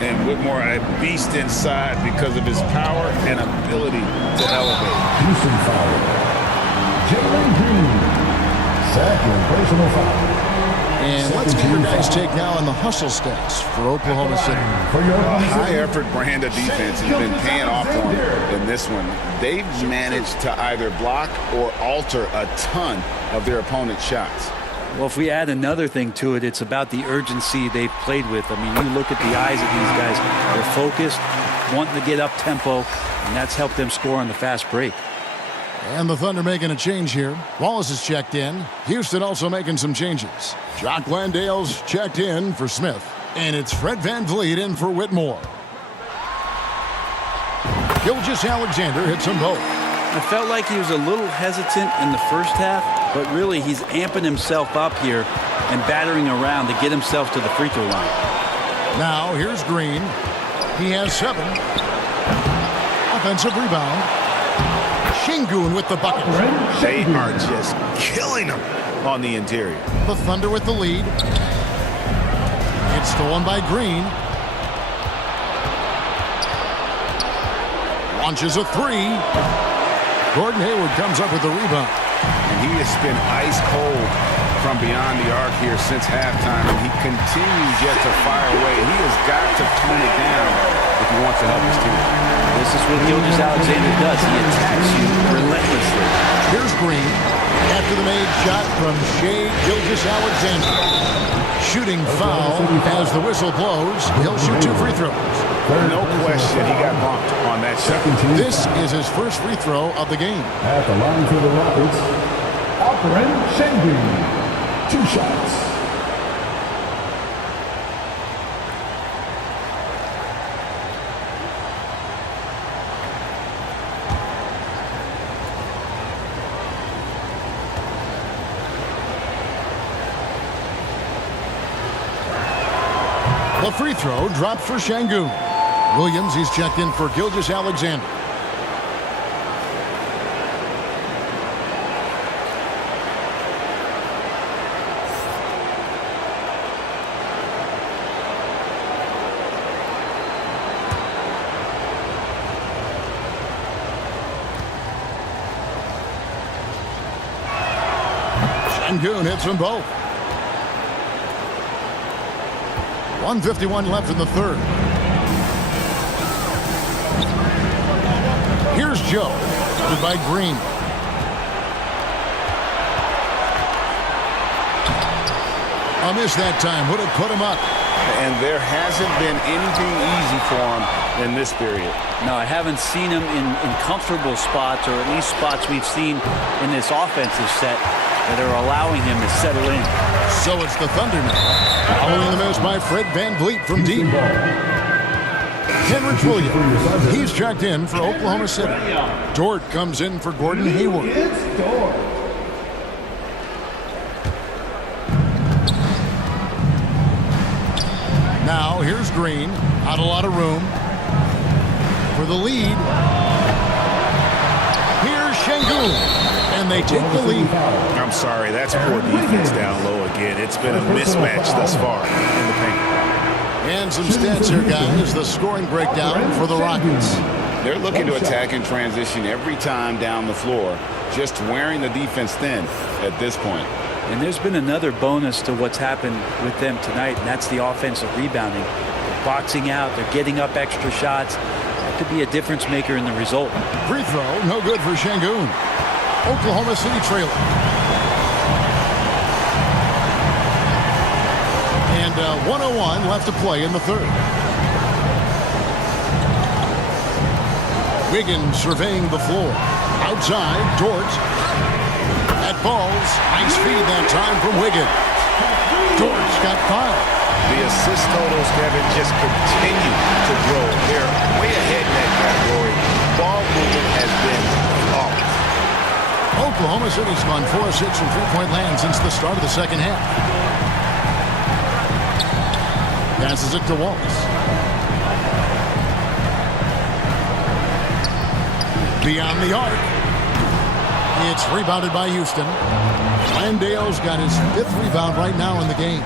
And Whitmore a beast inside because of his power and ability to elevate. Houston foul. Jalen Green. Second personal foul. And let's get your guys' take now on the hustle stats for Oklahoma City. High-effort brand of defense has been paying off for them in this one. They've managed to either block or alter a ton of their opponent's shots. Well, if we add another thing to it, it's about the urgency they've played with. I mean, you look at the eyes of these guys. They're focused, wanting to get up tempo, and that's helped them score on the fast break. And the Thunder making a change here. Wallace is checked in. Houston also making some changes. Jock Landale's checked in for Smith. And it's Fred VanVleet in for Whitmore. Gilgeous-Alexander hits them both. I felt like he was a little hesitant in the first half, but really he's amping himself up here and battering around to get himself to the free throw line. Now here's Green. He has 7. Offensive rebound. Şengün with the bucket. They are just killing them on the interior. The Thunder with the lead. It's stolen by Green. Launches a 3. Gordon Hayward comes up with the rebound. And he has been ice cold from beyond the arc here since halftime, and he continues yet to fire away. He has got to tone it down if he wants to help his team. This is what Gilgeous-Alexander does. He attacks you relentlessly. Here's Green. After the made shot from Shai Gilgeous-Alexander. Shooting foul as the whistle blows. He'll shoot 2 free throws. No question he got bumped on that shot. This is his first free throw of the game. At the line for the Rockets, Alperen Şengün. 2 shots. The free throw dropped for Şengün. Williams, he's checked in for Gilgeous-Alexander. Şengün hits them both. 1:51 left in the third. Here's Joe. Covered by Green. A miss that time. Would have put him up. And there hasn't been anything easy for him in this period. No, I haven't seen him in comfortable spots, or at least spots we've seen in this offensive set that are allowing him to settle in. So it's the Thunder now. Following the miss by Fred VanVleet from deep. Henrik Williams. He's checked in for Oklahoma City. Dort comes in for Gordon Hayward. Now here's Green. Not a lot of room for the lead. Here's Şengün, and they take the lead. I'm sorry, that's poor defense down low again. It's been a mismatch thus far in the paint. And some stats here, guys. The scoring breakdown for the Rockets. They're looking to attack in transition every time down the floor, just wearing the defense thin at this point. And there's been another bonus to what's happened with them tonight, and that's the offensive rebounding. They're boxing out, they're getting up extra shots. That could be a difference maker in the result. Free throw, no good for Şengün. Oklahoma City trailing. And 1:01 left to play in the third. Wiggins surveying the floor. Outside, Dort. That falls. Nice feed that time from Wiggins. Dort's got 5. The assist totals, Kevin, just continue to grow. They're way ahead in that category. Ball movement has been flawless. Oklahoma City's gone 4 of 6 from three-point land since the start of the second half. Passes it to Wallace. Beyond the arc. It's rebounded by Houston. Landale's got his 5th rebound right now in the game.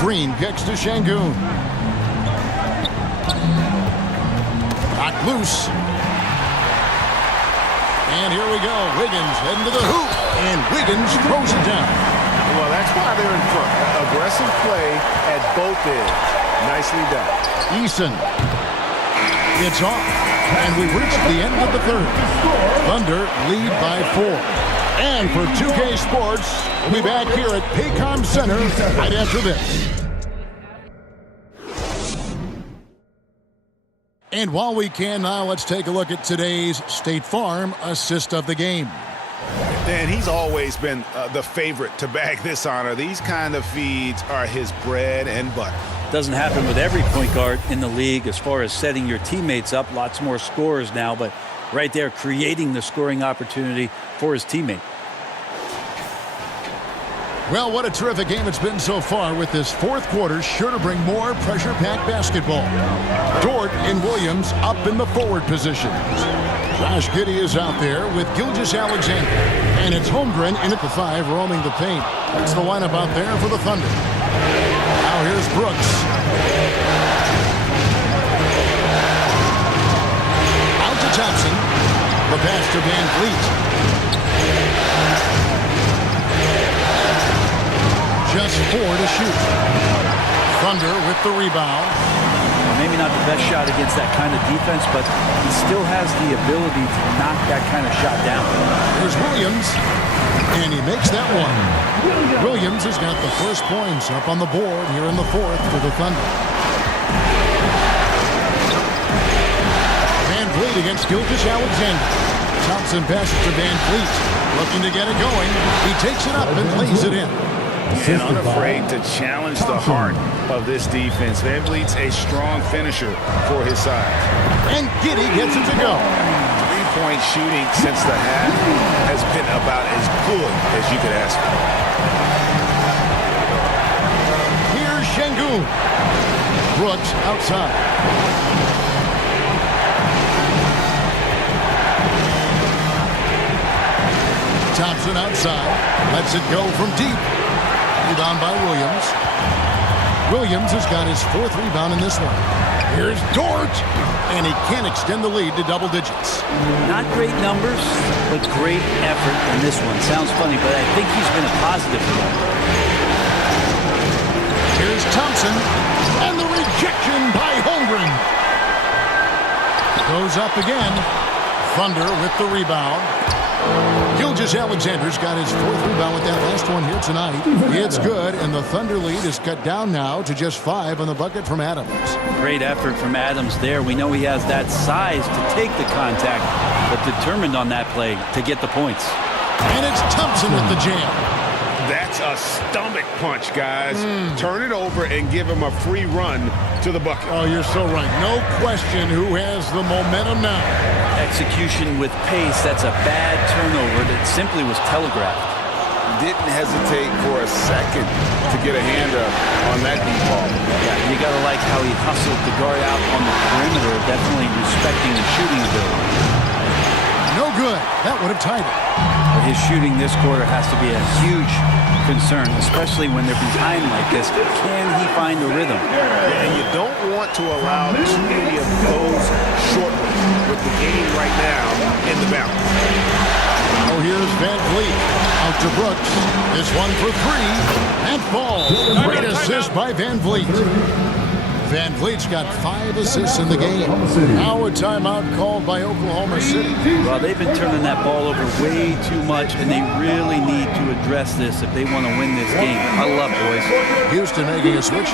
Green kicks to Şengün. Knocked loose. And here we go. Wiggins heading to the hoop. And Wiggins throws it down. Well, that's why they're in front. Aggressive play at both ends. Nicely done. Eason. It's off. And we've reached the end of the third. Thunder lead by 4. And for 2K Sports, we'll be back here at Paycom Center right after this. And while we can now, let's take a look at today's State Farm assist of the game. And he's always been the favorite to bag this honor. These kind of feeds are his bread and butter. Doesn't happen with every point guard in the league as far as setting your teammates up. Lots more scorers now, but right there creating the scoring opportunity for his teammate. Well, what a terrific game it's been so far, with this fourth quarter sure to bring more pressure-packed basketball. Dort and Williams up in the forward positions. Josh Giddey is out there with Gilgeous-Alexander. And it's Holmgren in at the 5, roaming the paint. That's the lineup out there for the Thunder. Now here's Brooks. Out to Thompson. The pass to VanVleet. Just 4 to shoot. Thunder with the rebound. Maybe not the best shot against that kind of defense, but he still has the ability to knock that kind of shot down. Here's Williams, and he makes that one. Williams has got the first points up on the board here in the fourth for the Thunder. VanVleet against Gilgeous-Alexander. Thompson passes to VanVleet. Looking to get it going. He takes it up and lays it in. And unafraid to challenge the heart of this defense. VanVleet's a strong finisher for his size. And Giddey gets it to go. Three-point shooting since the half has been about as good as you could ask for. Here's Şengün. Brooks outside. Thompson outside. Lets it go from deep. Rebound by Williams. Williams has got his 4th rebound in this one. Here's Dort, and he can't extend the lead to double digits. Not great numbers, but great effort in this one. Sounds funny, but I think he's been a positive for that. Here's Thompson. And the rejection by Holmgren. Goes up again. Thunder with the rebound. Gilgeous-Alexander's got his 4th rebound with that last one here tonight. It's good, and the Thunder lead is cut down now to just 5 on the bucket from Adams. Great effort from Adams there. We know he has that size to take the contact, but determined on that play to get the points. And it's Thompson with the jam. That's a stomach punch, guys. Turn it over and give him a free run to the bucket. Oh, you're so right. No question who has the momentum now. Execution with pace. That's a bad turnover that simply was telegraphed. Didn't hesitate for a second to get a hand up on that deep ball. Yeah, you got to like how he hustled the guard out on the perimeter, definitely respecting the shooting ability. No good. That would have tied it. But his shooting this quarter has to be a huge concern, especially when they're behind like this. Can he find the rhythm? And you don't want to allow too many of those short ones with the game right now in the balance. Oh, here's Van Vliet. Out to Brooks. This one for 3. And falls. Great assist by Van Vliet. Van Vliet's got 5 assists in the game. Now a timeout called by Oklahoma City. Well, they've been turning that ball over way too much, and they really need to address this if they want to win this game. Huddle up, boys. Houston making a switch.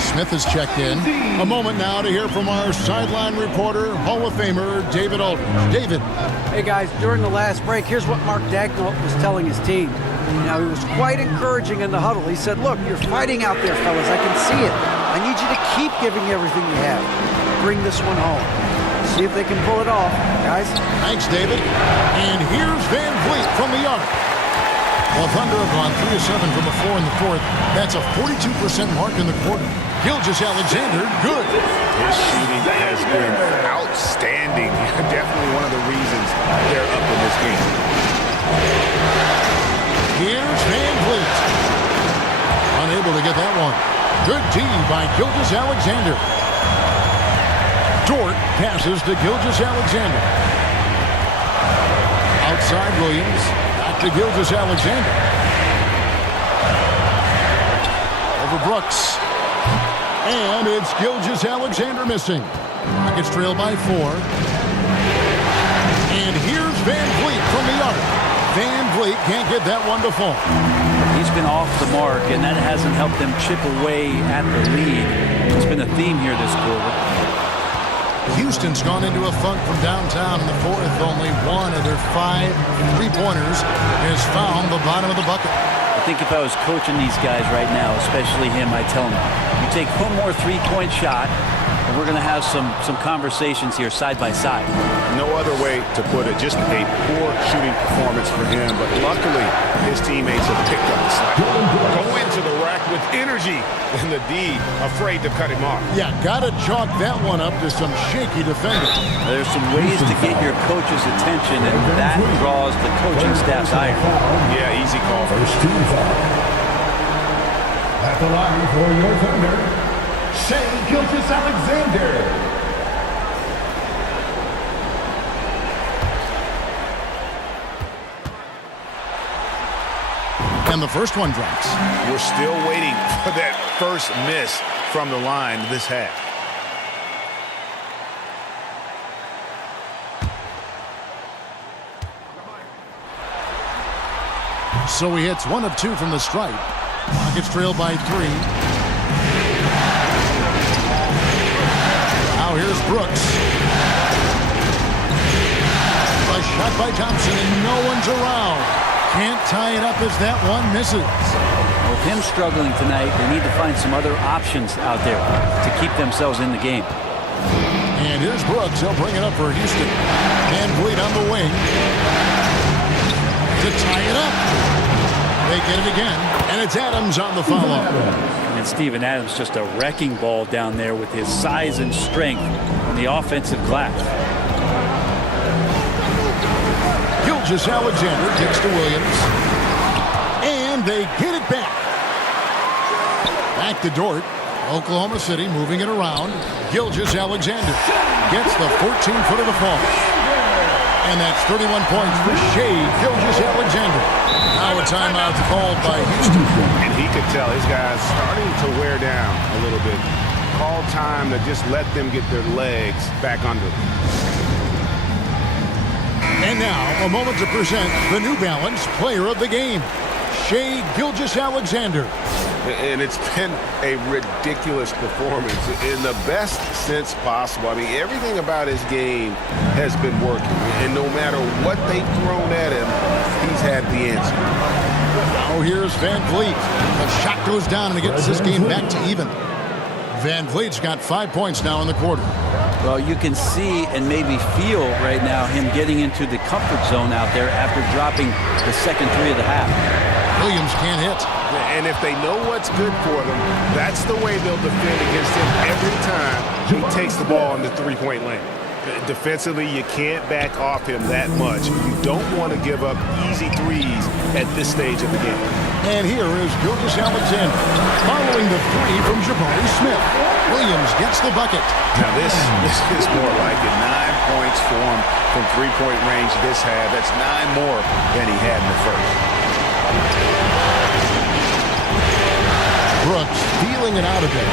Smith has checked in. A moment now to hear from our sideline reporter, Hall of Famer David Aldridge. David. Hey, guys, during the last break, here's what Mark Dagnall was telling his team. Now, he was quite encouraging in the huddle. He said, look, you're fighting out there, fellas. I can see it. I need you to keep giving everything you have. Bring this one home. See if they can pull it off, guys. Thanks, David. And here's Van Vliet from the arc. Well, Thunder have gone 3 of 7 from the floor in the 4th. That's a 42% mark in the quarter. Gilgeous-Alexander, good. His shooting has been outstanding. Definitely one of the reasons they're up in this game. Here's Van Vliet. Unable to get that one. Good D by Gilgeous-Alexander. Dort passes to Gilgeous-Alexander. Outside Williams. Back to Gilgeous-Alexander. Over Brooks. And it's Gilgeous-Alexander missing. Rockets trail by 4. And here's Van Vliet from the arc. Van Vliet can't get that one to fall. He's been off the mark, and that hasn't helped them chip away at the lead. It's been a theme here this quarter. Houston's gone into a funk from downtown in the 4th. Only one of their 5 3-pointers has found the bottom of the bucket. I think if I was coaching these guys right now, especially him, I'd tell him, you take one more 3-point shot, and we're going to have some conversations here side by side. No other way to put it. Just a poor shooting performance for him, but luckily his teammates have picked up the slack. Go into the rack with energy, and the D afraid to cut him off. Yeah, got to chalk that one up to some shaky defending. There's some ways to get your coach's attention, and that draws the coaching staff's ire. Yeah, easy call. First team foul. At the line for your Thunder, Shai Gilgeous-Alexander. And the first one drops. We're still waiting for that first miss from the line this half. So he hits 1 of 2 from the stripe. Rockets trail by 3. Now here's Brooks. A shot by Thompson, and no one's around. Can't tie it up as that one misses. With him struggling tonight, they need to find some other options out there to keep themselves in the game. And here's Brooks. He'll bring it up for Houston. Van Vliet on the wing to tie it up. They get it again, and it's Adams on the follow. And Steven Adams just a wrecking ball down there with his size and strength on the offensive glass. Gilgeous-Alexander kicks to Williams. And they get it back. Back to Dort. Oklahoma City moving it around. Gilgeous-Alexander gets the 14-footer to fall. And that's 31 points for Shea Gilgeous-Alexander. Now a timeout's called by Houston. And he could tell his guys starting to wear down a little bit. Call time to just let them get their legs back under them. And now, a moment to present the New Balance Player of the Game, Shea Gilgeous-Alexander. And it's been a ridiculous performance in the best sense possible. I mean, everything about his game has been working. And no matter what they've thrown at him, he's had the answer. Now here's Van Vliet. The shot goes down and it gets this game back to even. Van Vliet's got 5 points now in the quarter. Well, you can see and maybe feel right now him getting into the comfort zone out there after dropping the second three of the half. Williams can't hit. And if they know what's good for them, that's the way they'll defend against him every time he takes the ball in the three-point lane. Defensively, you can't back off him that much. You don't want to give up easy threes at this stage of the game. And here is Gilgeous-Alexander following the three from Jabari Smith. Williams gets the bucket. Now this is more like it. 9 points for him from three-point range this half. That's 9 more than he had in the first. Brooks feeling it out a bit.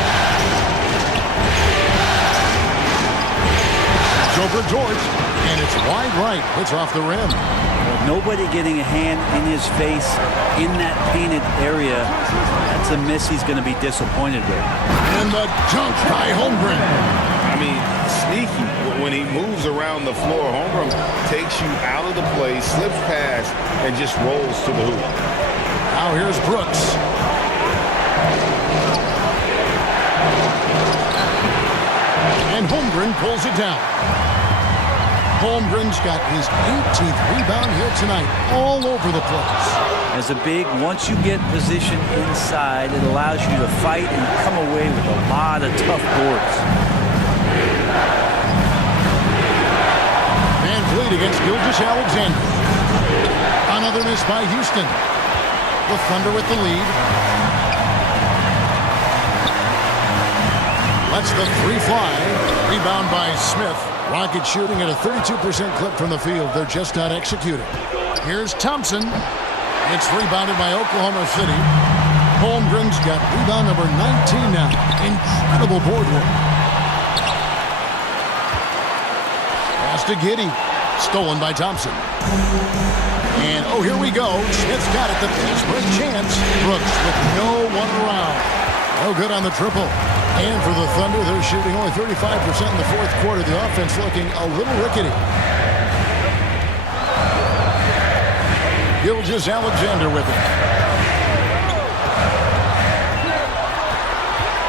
It's over George, and it's wide right. It's off the rim. Nobody getting a hand in his face in that painted area. That's a miss he's going to be disappointed with. And the dunk by Holmgren. I mean, sneaky. When he moves around the floor, Holmgren takes you out of the play, slips past, and just rolls to the hoop. Now here's Brooks. And Holmgren pulls it down. Holmgren's got his 18th rebound here tonight, all over the place. As a big, once you get position inside, it allows you to fight and come away with a lot of tough boards. Van Vliet against Gilgeous-Alexander. Another miss by Houston. The Thunder with the lead. Lets the three fly. Rebound by Smith. Rockets shooting at a 32% clip from the field. They're just not executing. Here's Thompson. It's rebounded by Oklahoma City. Holmgren's got rebound number 19 now. Incredible board work. Pass to Giddey. Stolen by Thompson. And, oh, here we go. Smith's got it. The fast break chance. Brooks with no one around. No good on the triple. And for the Thunder, they're shooting only 35% in the fourth quarter. The offense looking a little rickety. Gilgeous-Alexander with it.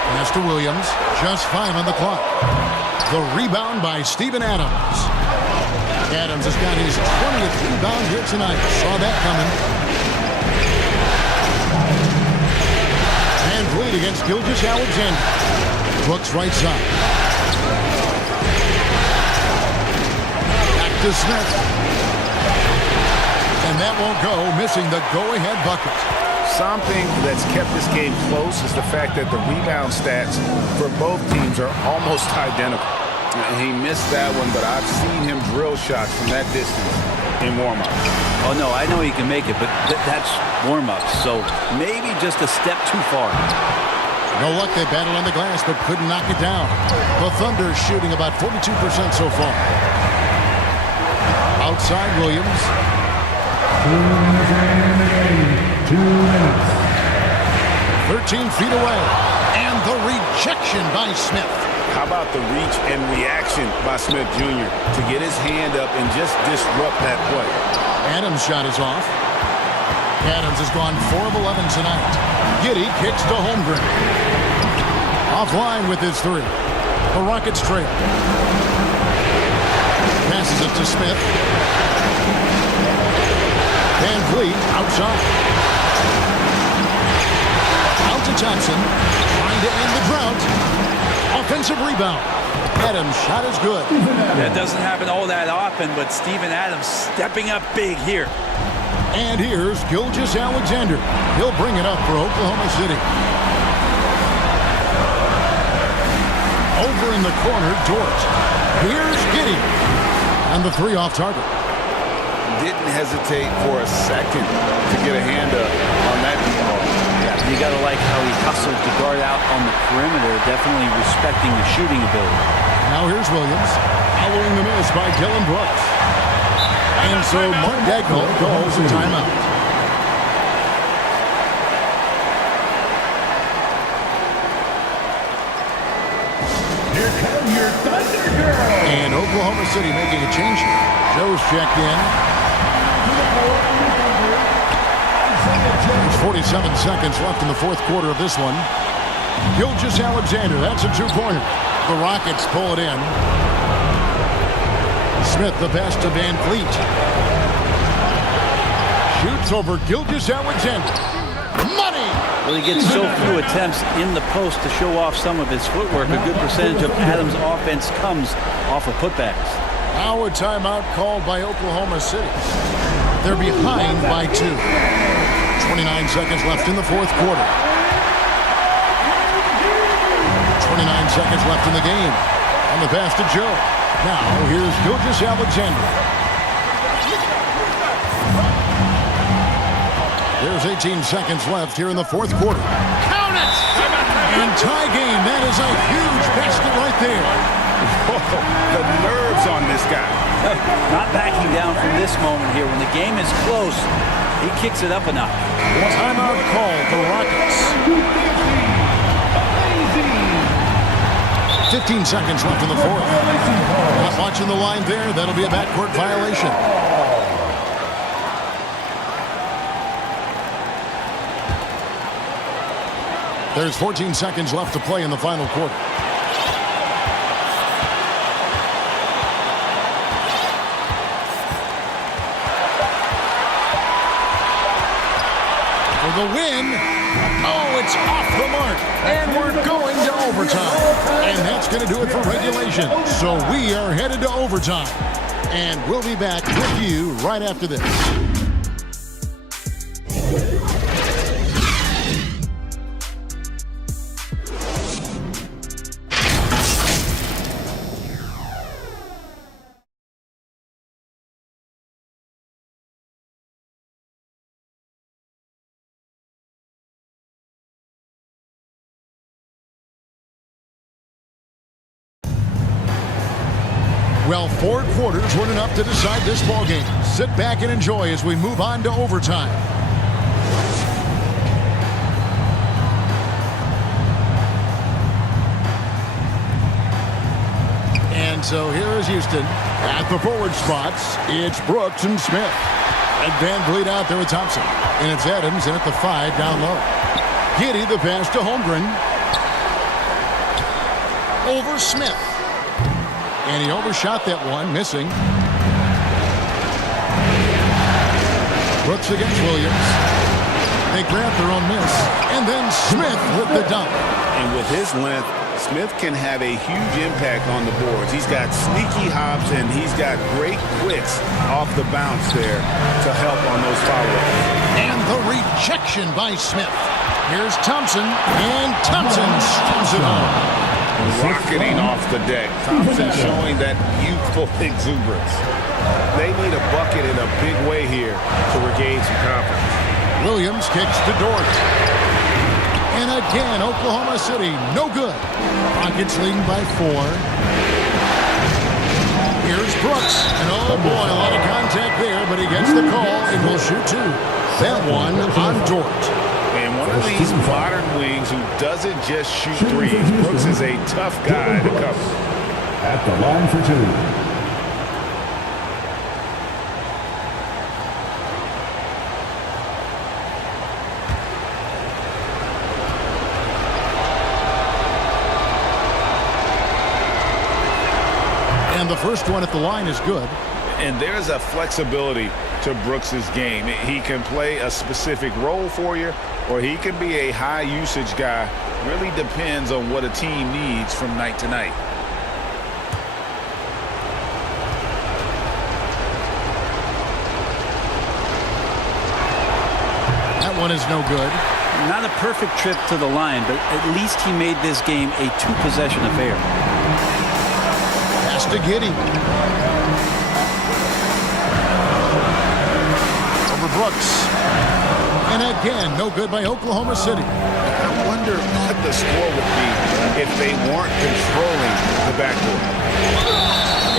Pass to Williams. Just 5 on the clock. The rebound by Steven Adams. Adams has got his 20th rebound here tonight. Saw that coming. Van Vliet against Gilgeous-Alexander. Brooks right side. Back to Smith. And that won't go, missing the go-ahead bucket. Something that's kept this game close is the fact that the rebound stats for both teams are almost identical. He missed that one, but I've seen him drill shots from that distance in warm-up. Oh, no, I know he can make it, but that's warm-up, so maybe just a step too far. No luck, they battled on the glass, but couldn't knock it down. The Thunder shooting about 42% so far. Outside Williams. 2 minutes remaining in the game. 2 minutes. 13 feet away. And the rejection by Smith. How about the reach and reaction by Smith Jr. to get his hand up and just disrupt that play? Adams' shot is off. Adams has gone 4 of 11 tonight. Giddey kicks to Holmgren. Offline with his three. The Rockets trail. Passes it to Smith. Van Vliet outside. Out to Thompson. Trying to end the drought. Offensive rebound. Adams' shot is good. That doesn't happen all that often, but Steven Adams stepping up big here. And here's Gilgeous-Alexander. He'll bring it up for Oklahoma City. Over in the corner, Dort. Here's Giddey. And the three off target. didn't hesitate for a second to get a hand up on that ball. Yeah, you got to like how he hustled to guard out on the perimeter, definitely respecting the shooting ability. Now here's Williams, following the miss by Dylan Brooks. And so Mark Dagnall calls a timeout. Here come your Thunder Girls. And Oklahoma City making a change here. Joe's checked in. There's 47 seconds left in the fourth quarter of this one. Gilgeous-Alexander, that's a two-pointer. The Rockets pull it in. Smith, the pass to Van Vliet. Shoots over Gilgeous-Alexander. Money! Well, he gets so few attempts in the post to show off some of his footwork. A good percentage of Adams' offense comes off of putbacks. Now a timeout called by Oklahoma City. They're behind by 2. 29 seconds left in the fourth quarter. 29 seconds left in the game. On the pass to Joe. Now here's Gilgeous-Alexander. There's 18 seconds left here in the fourth quarter. Count it! And tie game. That is a huge basket right there. Oh, the nerves on this guy. Not backing down from this moment here. When the game is close, he kicks it up a notch. Timeout called the Rockets. 15 seconds left in the fourth. Not watching the line there. That'll be a backcourt violation. There's 14 seconds left to play in the final quarter. For the win. Oh, it's off the mark. And we're going to overtime. And that's going to do it for regulation. So we are headed to overtime. And we'll be back with you right after this. Well, 4 quarters weren't enough to decide this ballgame. Sit back and enjoy as we move on to overtime. And so here is Houston at the forward spots. It's Brooks and Smith. And Van Vliet out there with Thompson. And it's Adams in at the 5 down low. Giddey the pass to Holmgren. Over Smith. And he overshot that one, missing. Brooks against Williams. They grab their own miss. And then Smith with the dunk. And with his length, Smith can have a huge impact on the boards. He's got sneaky hops, and he's got great quicks off the bounce there to help on those follow-ups. And the rejection by Smith. Here's Thompson, and Thompson slams it home. Rocketing off the deck. Thompson showing that youthful exuberance. They need a bucket in a big way here to regain some confidence. Williams kicks to Dort. And again, Oklahoma City, no good. Rockets leading by 4. Here's Brooks. And oh boy, a lot of contact there, but he gets the call and will shoot 2. That one on Dort. And one of these modern wings who doesn't just shoot threes. Brooks is a tough guy to cover. At the line for 2. And the first one at the line is good. And there's a flexibility to Brooks's game. He can play a specific role for you, or he can be a high usage guy. Really depends on what a team needs from night to night. That one is no good. Not a perfect trip to the line, but at least he made this game a 2-possession affair. Pass to Giddey. Brooks. And again, no good by Oklahoma City. I wonder what the score would be if they weren't controlling the backcourt.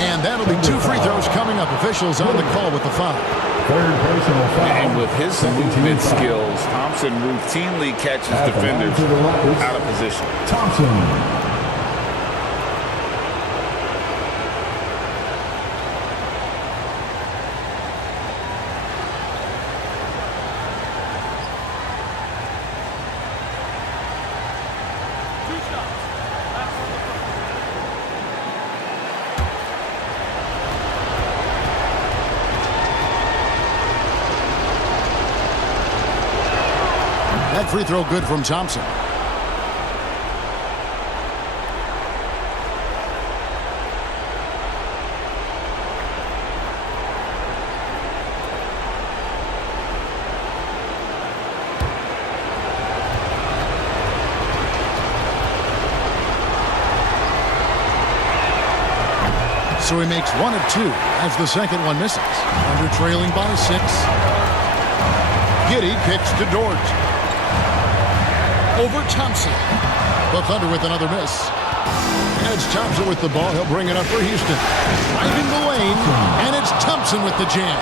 And that'll be 2 free throws coming up. Officials on the call with the foul. Third personal foul. And with his movement skills, Thompson routinely catches defenders out of position. Thompson. That free throw good from Thompson. So he makes 1 of 2 as the second one misses. Under trailing by 6. Giddey kicks to Dort. Over Thompson. The Thunder with another miss. And it's Thompson with the ball. He'll bring it up for Houston. Driving the lane, and it's Thompson with the jam.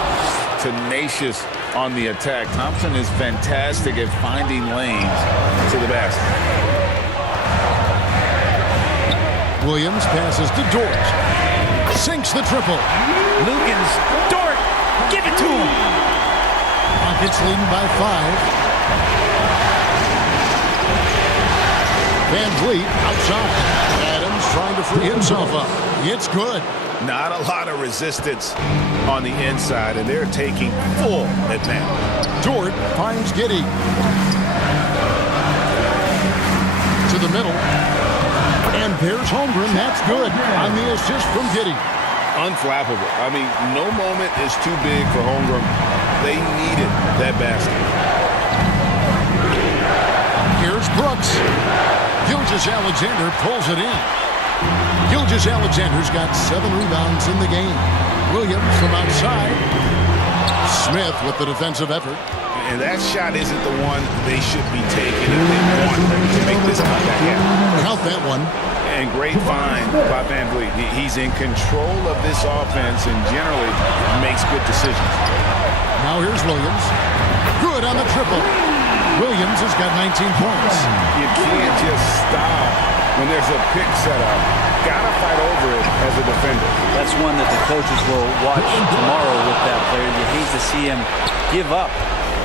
Tenacious on the attack. Thompson is fantastic at finding lanes to the basket. Williams passes to Dort. Sinks the triple. Lugans, Dort, give it to him. Rockets leading by 5. Van Vliet outside. Adams trying to free himself up. It's good. Not a lot of resistance on the inside, and they're taking full advantage. Dort finds Giddey. To the middle. And there's Holmgren. That's good on the assist from Giddey. Unflappable. I mean, no moment is too big for Holmgren. They needed that basket. Here's Brooks. Gilgeous-Alexander pulls it in. Gilgeous-Alexander's got 7 rebounds in the game. Williams from outside. Smith with the defensive effort. And that shot isn't the one they should be taking if they want to make this comeback happen. Count that one. And great find by Van Vliet. He's in control of this offense and generally makes good decisions. Now here's Williams. Good on the triple. Williams has got 19 points. You can't just stop when there's a pick set up. Gotta fight over it as a defender. That's one that the coaches will watch tomorrow with that player. You hate to see him give up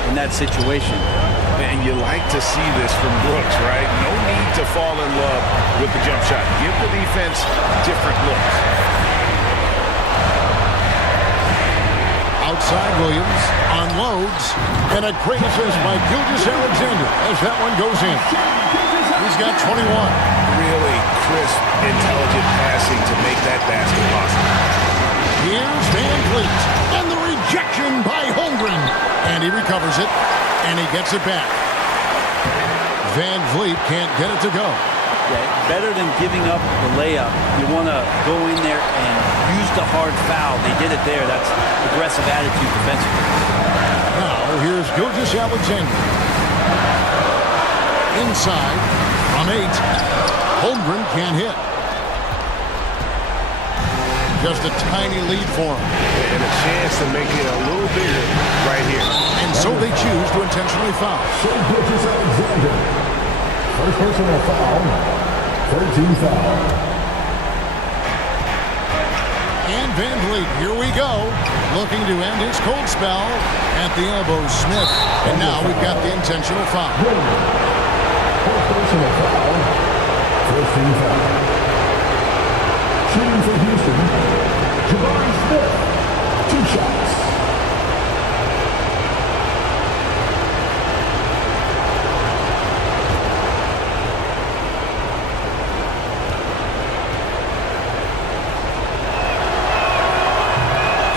in that situation. And you like to see this from Brooks, right? No need to fall in love with the jump shot. Give the defense different looks. Outside Williams unloads, and a great assist by Gilgeous-Alexander as that one goes in. He's got 21. Really crisp, intelligent passing to make that basket possible. Here's Van Vliet, and the rejection by Holmgren. And he recovers it, and he gets it back. Van Vliet can't get it to go. Yeah, better than giving up the layup, you want to go in there and use the hard foul. They did it there. That's aggressive attitude defensively. Now here's Gilgeous-Alexander. Inside from 8. Holmgren can't hit. Just a tiny lead for him. And a chance to make it a little bigger right here. And so they choose to intentionally foul. Gilgeous-Alexander. First personal foul. 13th foul. And Van Vliet, here we go. Looking to end his cold spell at the elbow, Smith. And now we've got the intentional foul. First personal foul. 15th foul. Shooting for Houston. Jabari Smith. 2 shots.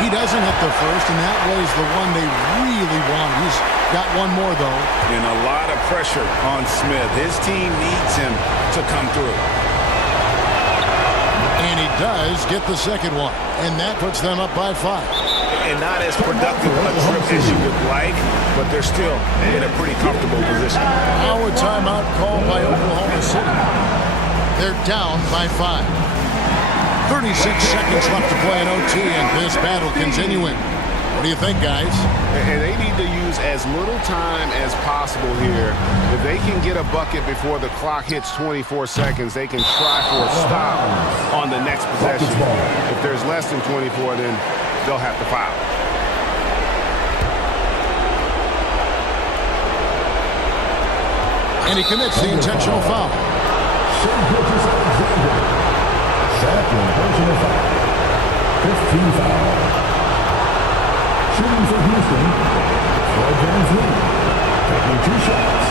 He doesn't hit the first, and that was the one they really wanted. He's got one more, though. And a lot of pressure on Smith. His team needs him to come through. And he does get the second one, and that puts them up by 5. and not as productive a trip as you would like, but they're still in a pretty comfortable position. Now a timeout called by Oklahoma City. They're down by 5. 36 seconds left to play in OT, and this battle continuing. What do you think, guys? And they need to use as little time as possible here. If they can get a bucket before the clock hits 24 seconds, they can try for a stop on the next possession. If there's less than 24, then they'll have to foul. And he commits the intentional foul. Second personal foul. 15 foul. Shooting for Houston, Fred VanVleet, taking 2 shots.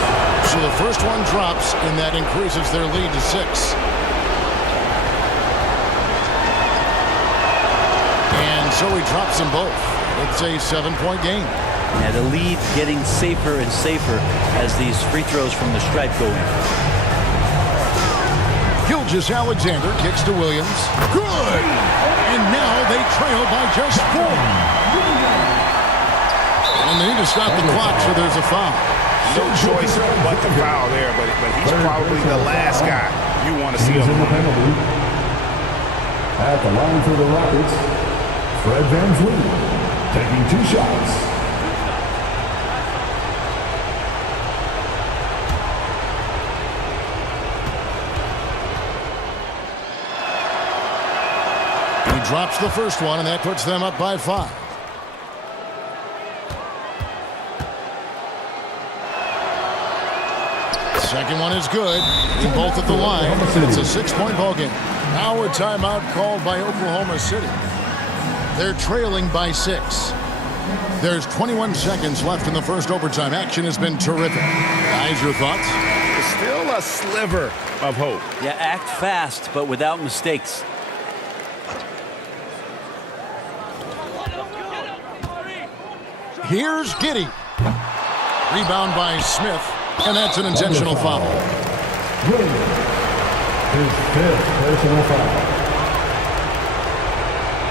So the first one drops, and that increases their lead to 6. And so he drops them both. It's a 7-point game. Yeah, the lead getting safer and safer as these free throws from the stripe go in. Gilgeous-Alexander kicks to Williams. Good! And now they trail by just 4. And they need to stop the clock, so there's a foul. No choice but the foul there, but he's probably the last guy you want to see him. At the line for the Rockets, Fred VanVleet, taking 2 shots. He drops the first one, and that puts them up by 5. Second one is good. In both at the line. It's a 6-point ball game. Now a timeout called by Oklahoma City. They're trailing by 6. There's 21 seconds left in the first overtime. Action has been terrific. Guys, your thoughts? Still a sliver of hope. Yeah, act fast, but without mistakes. Here's Giddey. Rebound by Smith. And that's an intentional foul. Williams, his 5th personal foul.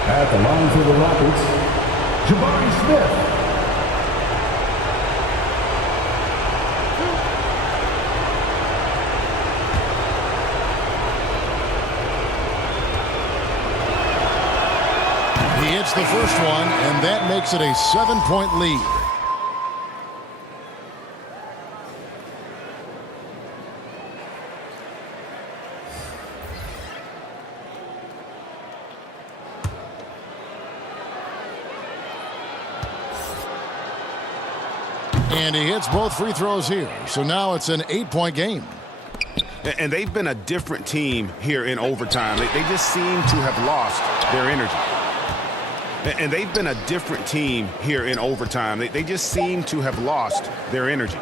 At the line for the Rockets, Jabari Smith. He hits the first one, and that makes it a 7-point lead. And he hits both free throws here. So now it's an 8-point game. And they've been a different team here in overtime. They just seem to have lost their energy. And they've been a different team here in overtime. They just seem to have lost their energy.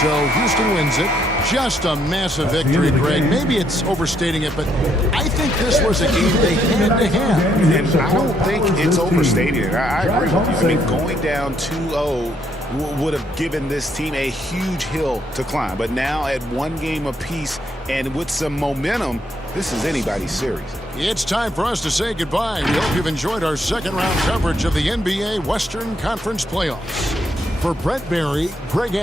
So Houston wins it. Just a massive victory, Greg. Maybe it's overstating it, but I think this was a game they had to have. And I don't think it's overstating it. I agree with you. I mean, going down 2-0 would have given this team a huge hill to climb. But now at 1 game apiece and with some momentum, this is anybody's series. It's time for us to say goodbye. We hope you've enjoyed our second-round coverage of the NBA Western Conference Playoffs. For Brett Barry, Greg Anthony.